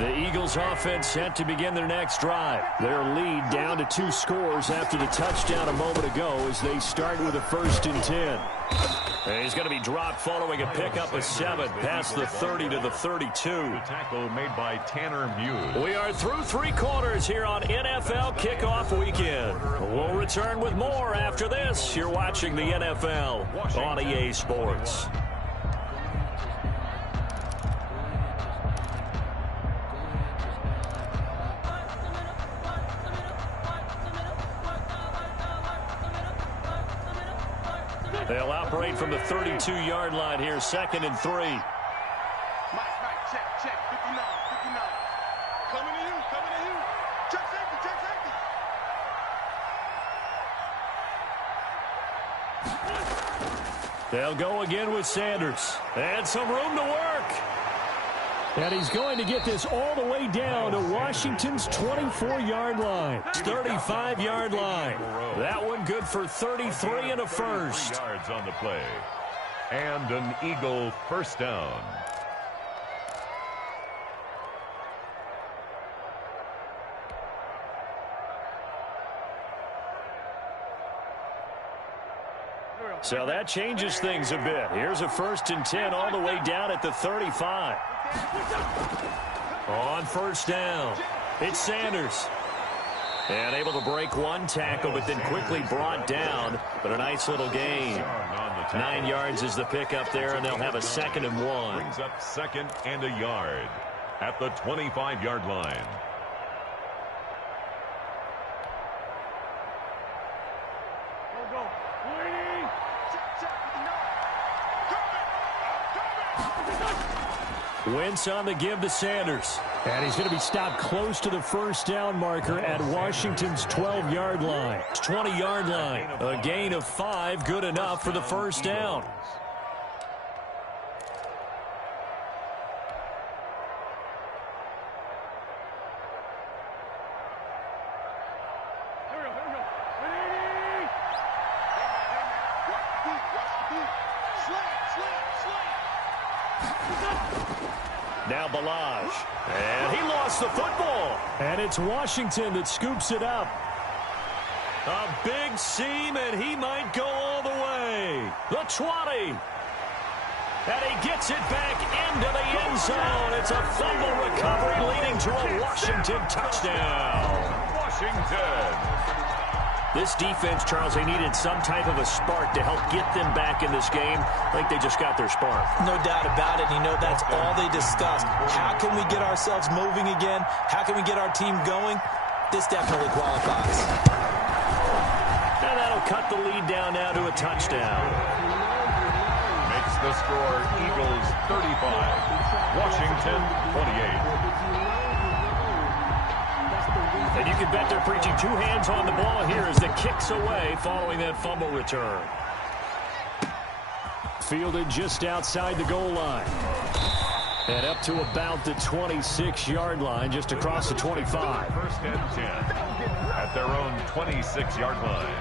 The Eagles offense set to begin their next drive. Their lead down to 2 scores after the touchdown a moment ago as they start with a 1st and 10. And he's going to be dropped following a pickup of 7 past the 30 to the 32. The tackle made by Tanner Muse. We are through 3 quarters here on NFL Kickoff Weekend. We'll return with more after this. You're watching the NFL on EA Sports. They'll operate from the 32-yard line here, 2nd and 3. Mike, check, 59. Coming to you. Check safety. They'll go again with Sanders. And some room to work. And he's going to get this all the way down to Washington's 24-yard line. 35-yard line. That one good for 33 and a first. Yards on the play. And an Eagle first down. So that changes things a bit. Here's a 1st and 10 all the way down at the 35. On first down, it's Sanders. And able to break one tackle, but then quickly brought down. But a nice little gain. 9 yards is the pickup there, and they'll have a 2nd and 1. Brings up 2nd and a yard at the 25-yard line. Wentz on the give to Sanders. And he's going to be stopped close to the first down marker at Washington's 12-yard line. 20-yard line. A gain of 5, good enough for the first down. Now Balaj. And he lost the football. And it's Washington that scoops it up. A big seam, and he might go all the way. The 20. And he gets it back into the end zone. It's a fumble recovery leading to a Washington touchdown. Washington. This defense, Charles, they needed some type of a spark to help get them back in this game. I think they just got their spark. No doubt about it. You know, that's all they discussed. How can we get ourselves moving again? How can we get our team going? This definitely qualifies. And that'll cut the lead down now to a touchdown. Makes the score Eagles 35, Washington 28. And you can bet they're preaching two hands on the ball here as the kick's away following that fumble return. Fielded just outside the goal line. And up to about the 26-yard line, just across the 25. First and 10 at their own 26-yard line.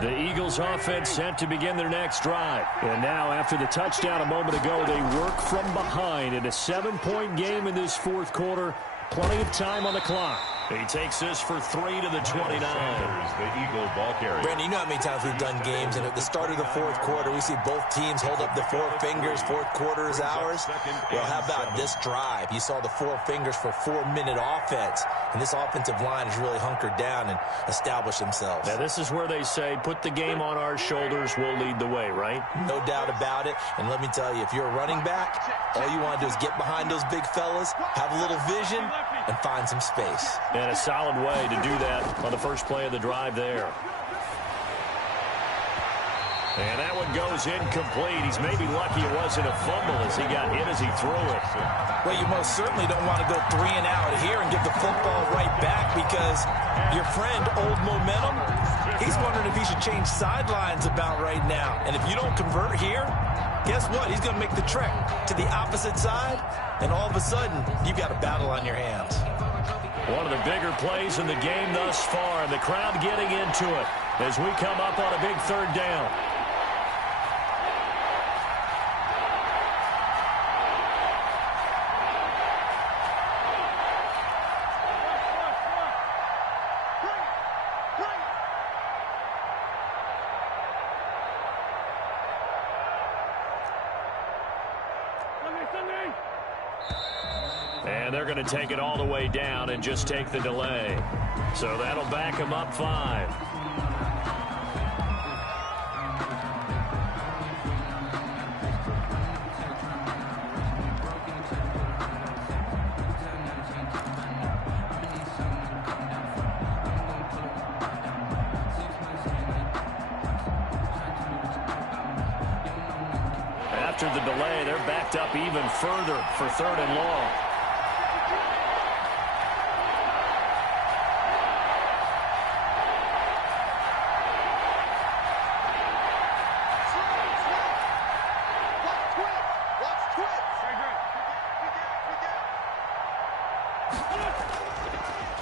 The Eagles offense set to begin their next drive. And now, after the touchdown a moment ago, they work from behind in a 7-point game in this fourth quarter. Plenty of time on the clock. He takes this for 3 to the 29. Sanders, the Eagle ball carrier. Brandon, you know how many times we've done games, and at the start of the fourth quarter, we see both teams hold up the four fingers. Fourth quarter is ours. Well, how about this drive? You saw the four fingers for 4-minute offense, and this offensive line has really hunkered down and established themselves. Now, this is where they say, put the game on our shoulders, we'll lead the way, right? No doubt about it. And let me tell you, if you're a running back, all you want to do is get behind those big fellas, have a little vision, and find some space. And a solid way to do that on the first play of the drive there. And that one goes incomplete. He's maybe lucky it wasn't a fumble as he got hit as he threw it. Well, you most certainly don't want to go 3 and out here and give the football right back, because your friend, Old Momentum, he's wondering if he should change sidelines about right now. And if you don't convert here, guess what? He's going to make the trek to the opposite side, and all of a sudden, you've got a battle on your hands. One of the bigger plays in the game thus far, and the crowd getting into it as we come up on a big third down. And they're going to take it all the way down and just take the delay. So that'll back them up 5. After the delay, they're backed up even further for 3rd and long.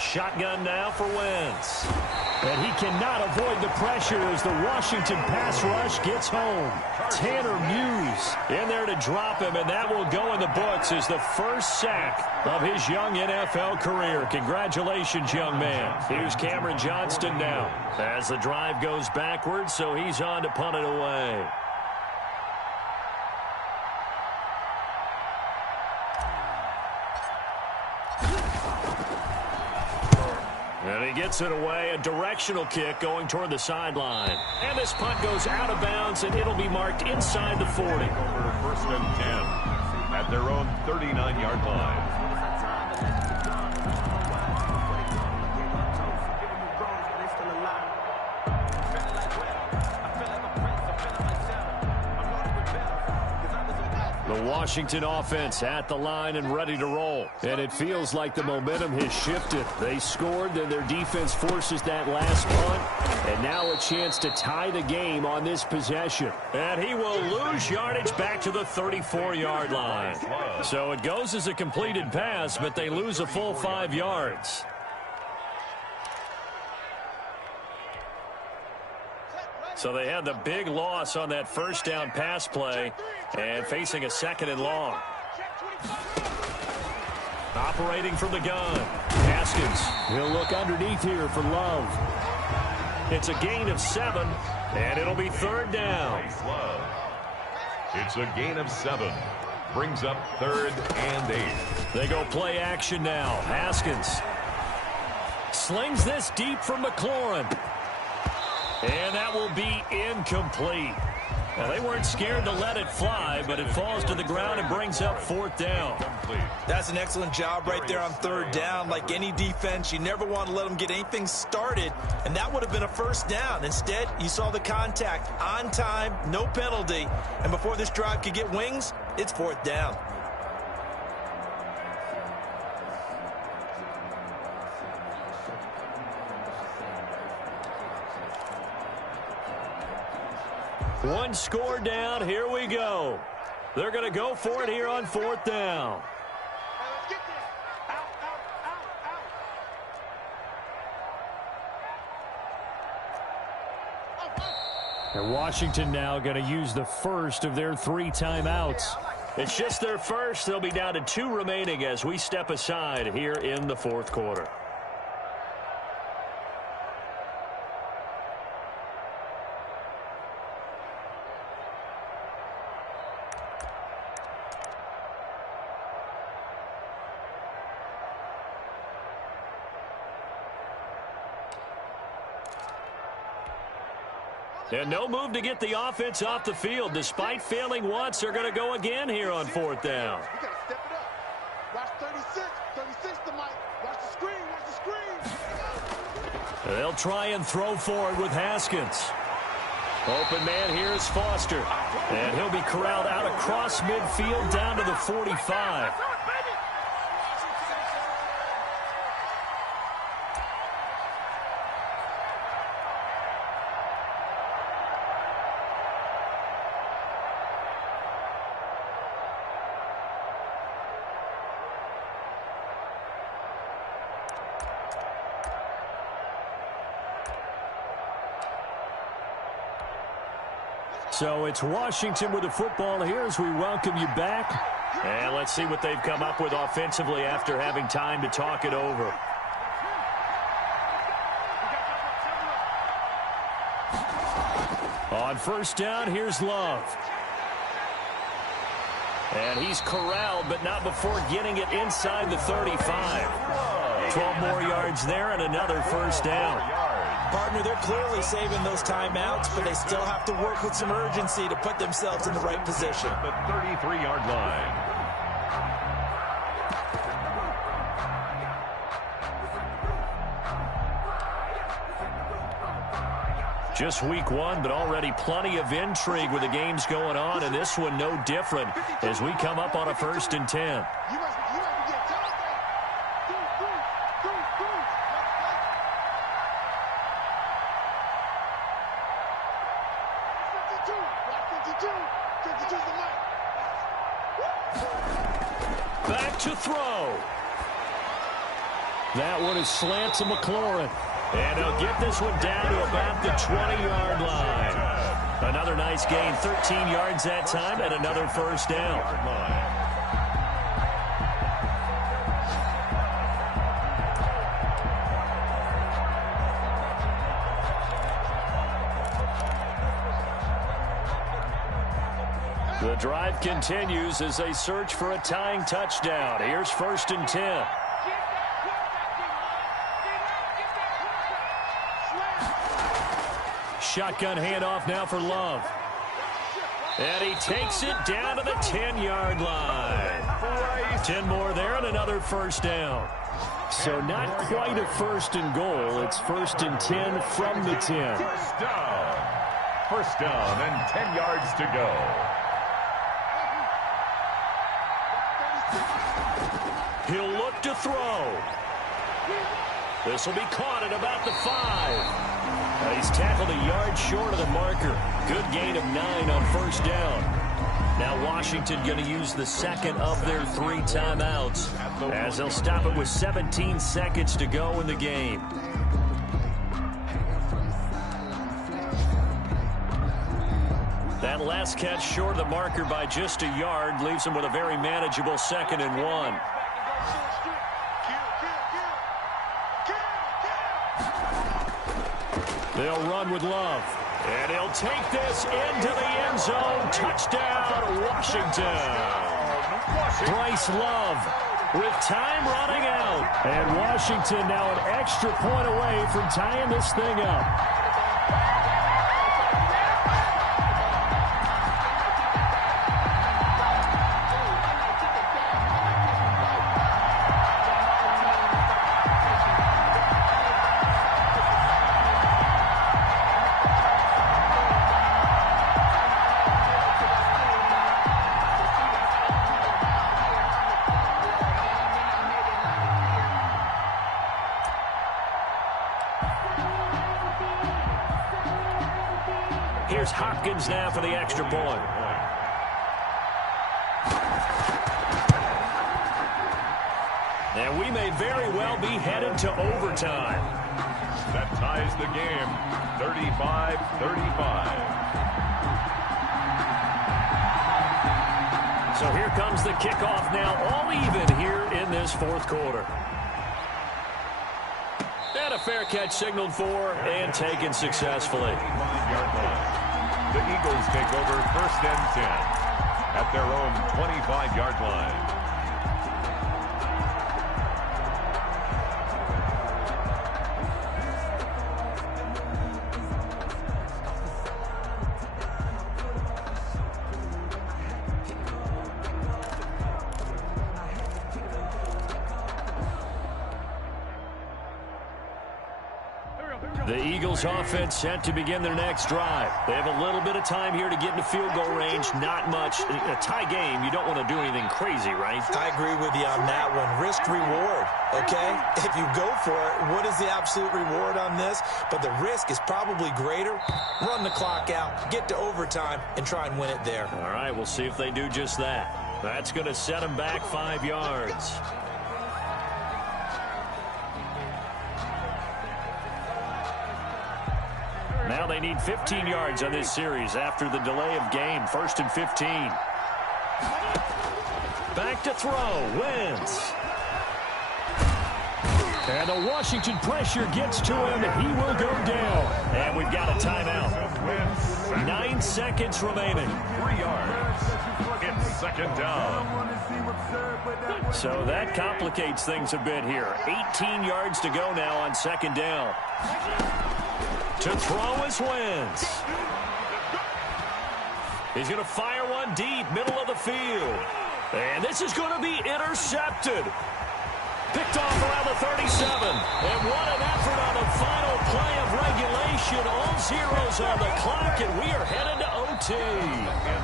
Shotgun now for Wentz. And he cannot avoid the pressure as the Washington pass rush gets home. Tanner Muse in there to drop him, and that will go in the books as the first sack of his young NFL career. Congratulations, young man. Here's Cameron Johnston now as the drive goes backwards, so he's on to punt it away. And he gets it away, a directional kick going toward the sideline. And this punt goes out of bounds, and it'll be marked inside the 40. First and 10 at their own 39-yard line. The The Washington offense at the line and ready to roll. And it feels like the momentum has shifted. They scored, then their defense forces that last punt. And now a chance to tie the game on this possession. And he will lose yardage back to the 34-yard line. So it goes as a completed pass, but they lose a full 5 yards. So they had the big loss on that first down pass play and facing a 2nd and long. Operating from the gun. Haskins. He'll look underneath here for Love. It's a gain of 7, and it'll be 3rd down. It's a gain of 7. Brings up 3rd and 8. They go play action now. Haskins slings this deep from McLaurin. And that will be incomplete. Well, they weren't scared to let it fly, but it falls to the ground and brings up 4th down. That's an excellent job right there on 3rd down. Like any defense, you never want to let them get anything started, and that would have been a 1st down. Instead, you saw the contact on time, no penalty, and before this drive could get wings, it's 4th down. One score down. Here we go. They're going to go for it here on 4th down. And Washington now going to use the first of their 3 timeouts. It's just their first. They'll be down to 2 remaining as we step aside here in the 4th quarter. And no move to get the offense off the field. Despite failing once, they're going to go again here on 4th down. You got to step it up. Watch 36. 36 to Mike. Watch the screen. Watch the screen. They'll try and throw forward with Haskins. Open man here is Foster. And he'll be corralled out across midfield down to the 45. So it's Washington with the football here as we welcome you back. And let's see what they've come up with offensively after having time to talk it over. On 1st down, here's Love. And he's corralled, but not before getting it inside the 35. 12 more yards there and another 1st down. Partner, they're clearly saving those timeouts, but they still have to work with some urgency to put themselves in the right position. The 33-yard line. Just week 1, but already plenty of intrigue with the games going on, and this one no different as we come up on a 1st and 10. Back to throw. That one is slant to McLaurin. And he'll get this one down to about the 20-yard line. Another nice gain, 13 yards that time, and another 1st down. The drive continues as they search for a tying touchdown. Here's 1st and 10. Shotgun handoff now for Love. And he takes it down to the 10-yard line. 10 more there and another 1st down. So not quite a 1st and goal. It's 1st and 10 from the 10. First down and 10 yards to go. He'll look to throw. This will be caught at about the 5. He's tackled a yard short of the marker. Good gain of 9 on first down. Now Washington going to use the second of their 3 timeouts as they'll stop it with 17 seconds to go in the game. That last catch short of the marker by just a yard leaves him with a very manageable 2nd and 1. They'll run with Love. And he'll take this into the end zone. Touchdown, Washington. Bryce Love with time running out. And Washington now an extra point away from tying this thing up. Here's Hopkins now for the extra point. And we may very well be headed to overtime. That ties the game, 35-35. So here comes the kickoff now, all even here in this 4th quarter. And a fair catch signaled for and taken successfully. The Eagles take over 1st and 10 at their own 25-yard line. The Eagles offense set to begin their next drive. They have a little bit of time here to get into field goal range. Not much. A tie game, you don't want to do anything crazy, right? I agree with you on that one. Risk reward, okay? If you go for it, what is the absolute reward on this? But the risk is probably greater. Run the clock out, get to overtime, and try and win it there. All right, we'll see if they do just that. That's going to set them back 5 yards. Now they need 15 yards on this series after the delay of game. 1st and 15. Back to throw. Wentz. And the Washington pressure gets to him. He will go down. And we've got a timeout. 9 seconds remaining. 3 yards. It's 2nd down. So that complicates things a bit here. 18 yards to go now on 2nd down. To throw is Wentz. He's going to fire one deep, middle of the field. And this is going to be intercepted. Picked off around the 37. And what an effort on the final play of regulation. All zeros on the clock, and we are headed to OT.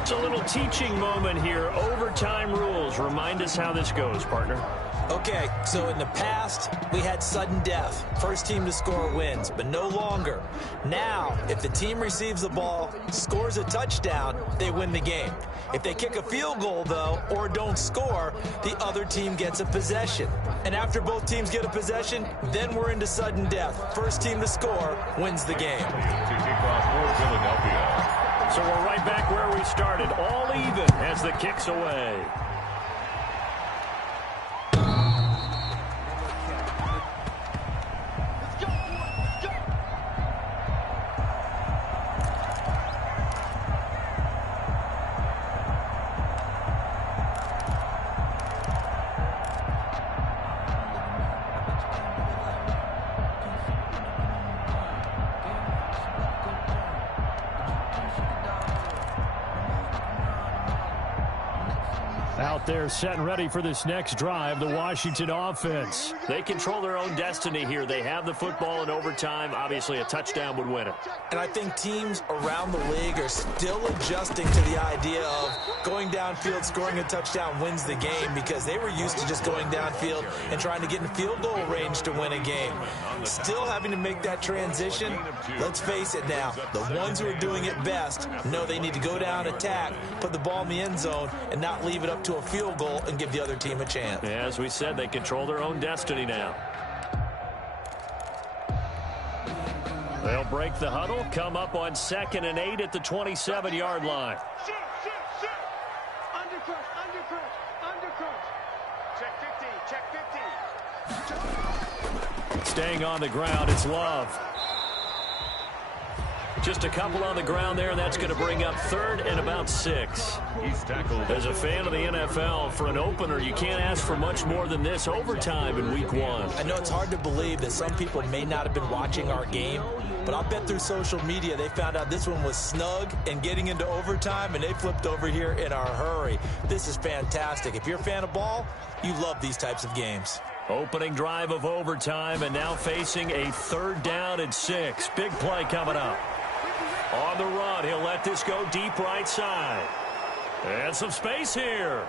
It's a little teaching moment here. Overtime rules. Remind us how this goes, partner. Okay, so in the past, we had sudden death. First team to score wins, but no longer. Now, if the team receives the ball, scores a touchdown, they win the game. If they kick a field goal, though, or don't score, the other team gets a possession. And after both teams get a possession, then we're into sudden death. First team to score wins the game. So we're right back where we started, all even as the kick's away. Out there set and ready for this next drive, the Washington offense. They control their own destiny here. They have the football in overtime. Obviously, a touchdown would win it. And I think teams around the league are still adjusting to the idea of going downfield, scoring a touchdown wins the game, because they were used to just going downfield and trying to get in field goal range to win a game. Still having to make that transition. Let's face it now, the ones who are doing it best know they need to go down, attack, put the ball in the end zone, and not leave it up to a field goal and give the other team a chance. Yeah, as we said, they control their own destiny now. They'll break the huddle, come up on 2nd and 8 at the 27-yard line. Shoot. Undercrunch. Check 50. Staying on the ground, it's Love. Just a couple on the ground there, and that's going to bring up 3rd and about 6. He's tackled. As a fan of the NFL, for an opener, you can't ask for much more than this overtime in week 1. I know it's hard to believe that some people may not have been watching our game, but I'll bet through social media they found out this one was snug and getting into overtime, and they flipped over here in a hurry. This is fantastic. If you're a fan of ball, you love these types of games. Opening drive of overtime, and now facing a 3rd down and 6. Big play coming up. On the run, he'll let this go deep right side. And some space here.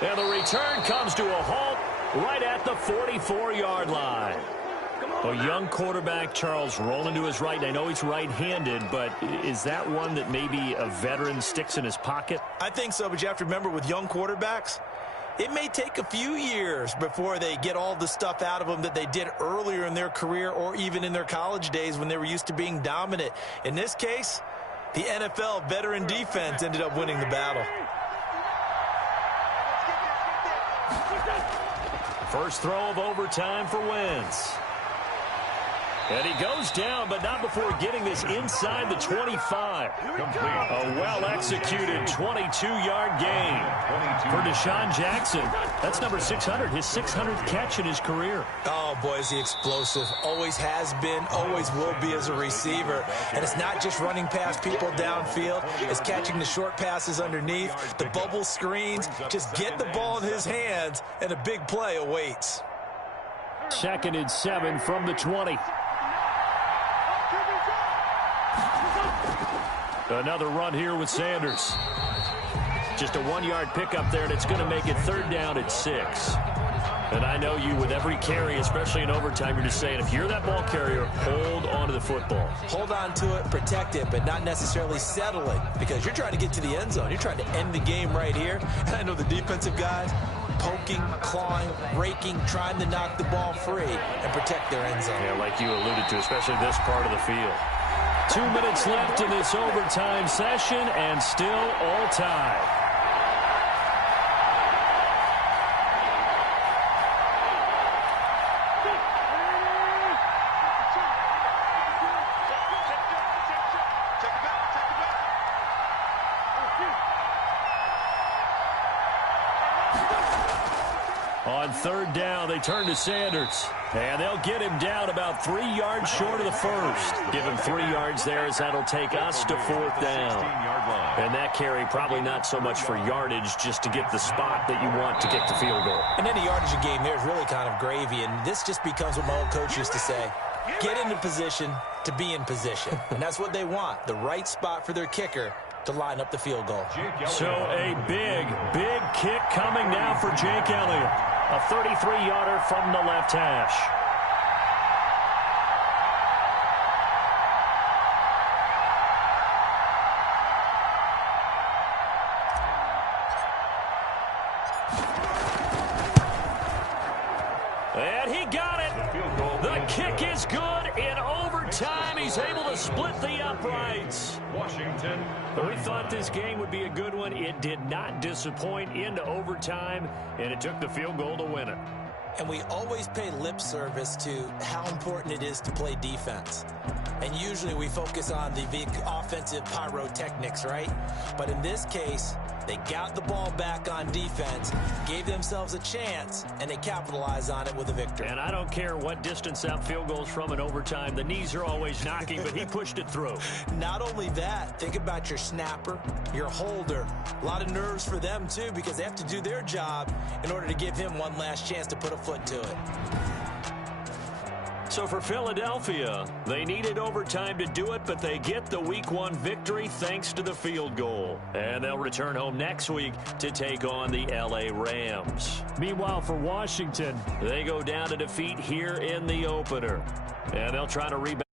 And the return comes to a halt right at the 44-yard line. A young quarterback, Charles, rolling to his right. I know he's right-handed, but is that one that maybe a veteran sticks in his pocket? I think so, but you have to remember with young quarterbacks, it may take a few years before they get all the stuff out of them that they did earlier in their career or even in their college days when they were used to being dominant. In this case, the NFL veteran defense ended up winning the battle. First throw of overtime for Wentz. And he goes down, but not before getting this inside the 25. A well-executed 22-yard gain for Deshaun Jackson. That's number 600, his 600th catch in his career. Oh, boy, is he explosive. Always has been, always will be as a receiver. And it's not just running past people downfield. It's catching the short passes underneath, the bubble screens. Just get the ball in his hands, and a big play awaits. 2nd and 7 from the 20. Another run here with Sanders. Just a 1-yard pickup there, and it's going to make it 3rd down at 6. And I know you, with every carry, especially in overtime, you're just saying, if you're that ball carrier, hold on to the football. Hold on to it, protect it, but not necessarily settle it, because you're trying to get to the end zone. You're trying to end the game right here. And I know the defensive guys poking, clawing, raking, trying to knock the ball free and protect their end zone. Yeah, like you alluded to, especially this part of the field. 2 minutes left in this overtime session, and still all tied. On 3rd down, they turn to Sanders. And they'll get him down about 3 yards short of the first. Give him 3 yards there, as that'll take us to 4th down. And that carry probably not so much for yardage, just to get the spot that you want to get the field goal. And any yardage you gain there is really kind of gravy. And this just becomes what my old coach used to say. Get into position to be in position. And that's what they want, the right spot for their kicker to line up the field goal. So a big kick coming now for Jake Elliott. A 33-yarder from the left hash. And he got it. The kick is good in overtime. He's able to split the uprights. Washington. We thought this game would be a good one. It did not disappoint into overtime, and it took the field goal to win it. And we always pay lip service to how important it is to play defense. And usually we focus on the big offensive pyrotechnics, right? But in this case, They got the ball back on defense, gave themselves a chance, and they capitalized on it with a victory. And I don't care what distance that field goes from in overtime. The knees are always knocking, but he pushed it through. Not only that, think about your snapper, your holder. A lot of nerves for them, too, because they have to do their job in order to give him one last chance to put a foot to it. So for Philadelphia, they needed overtime to do it, but they get the Week 1 victory thanks to the field goal. And they'll return home next week to take on the L.A. Rams. Meanwhile, for Washington, they go down to defeat here in the opener. And they'll try to rebound.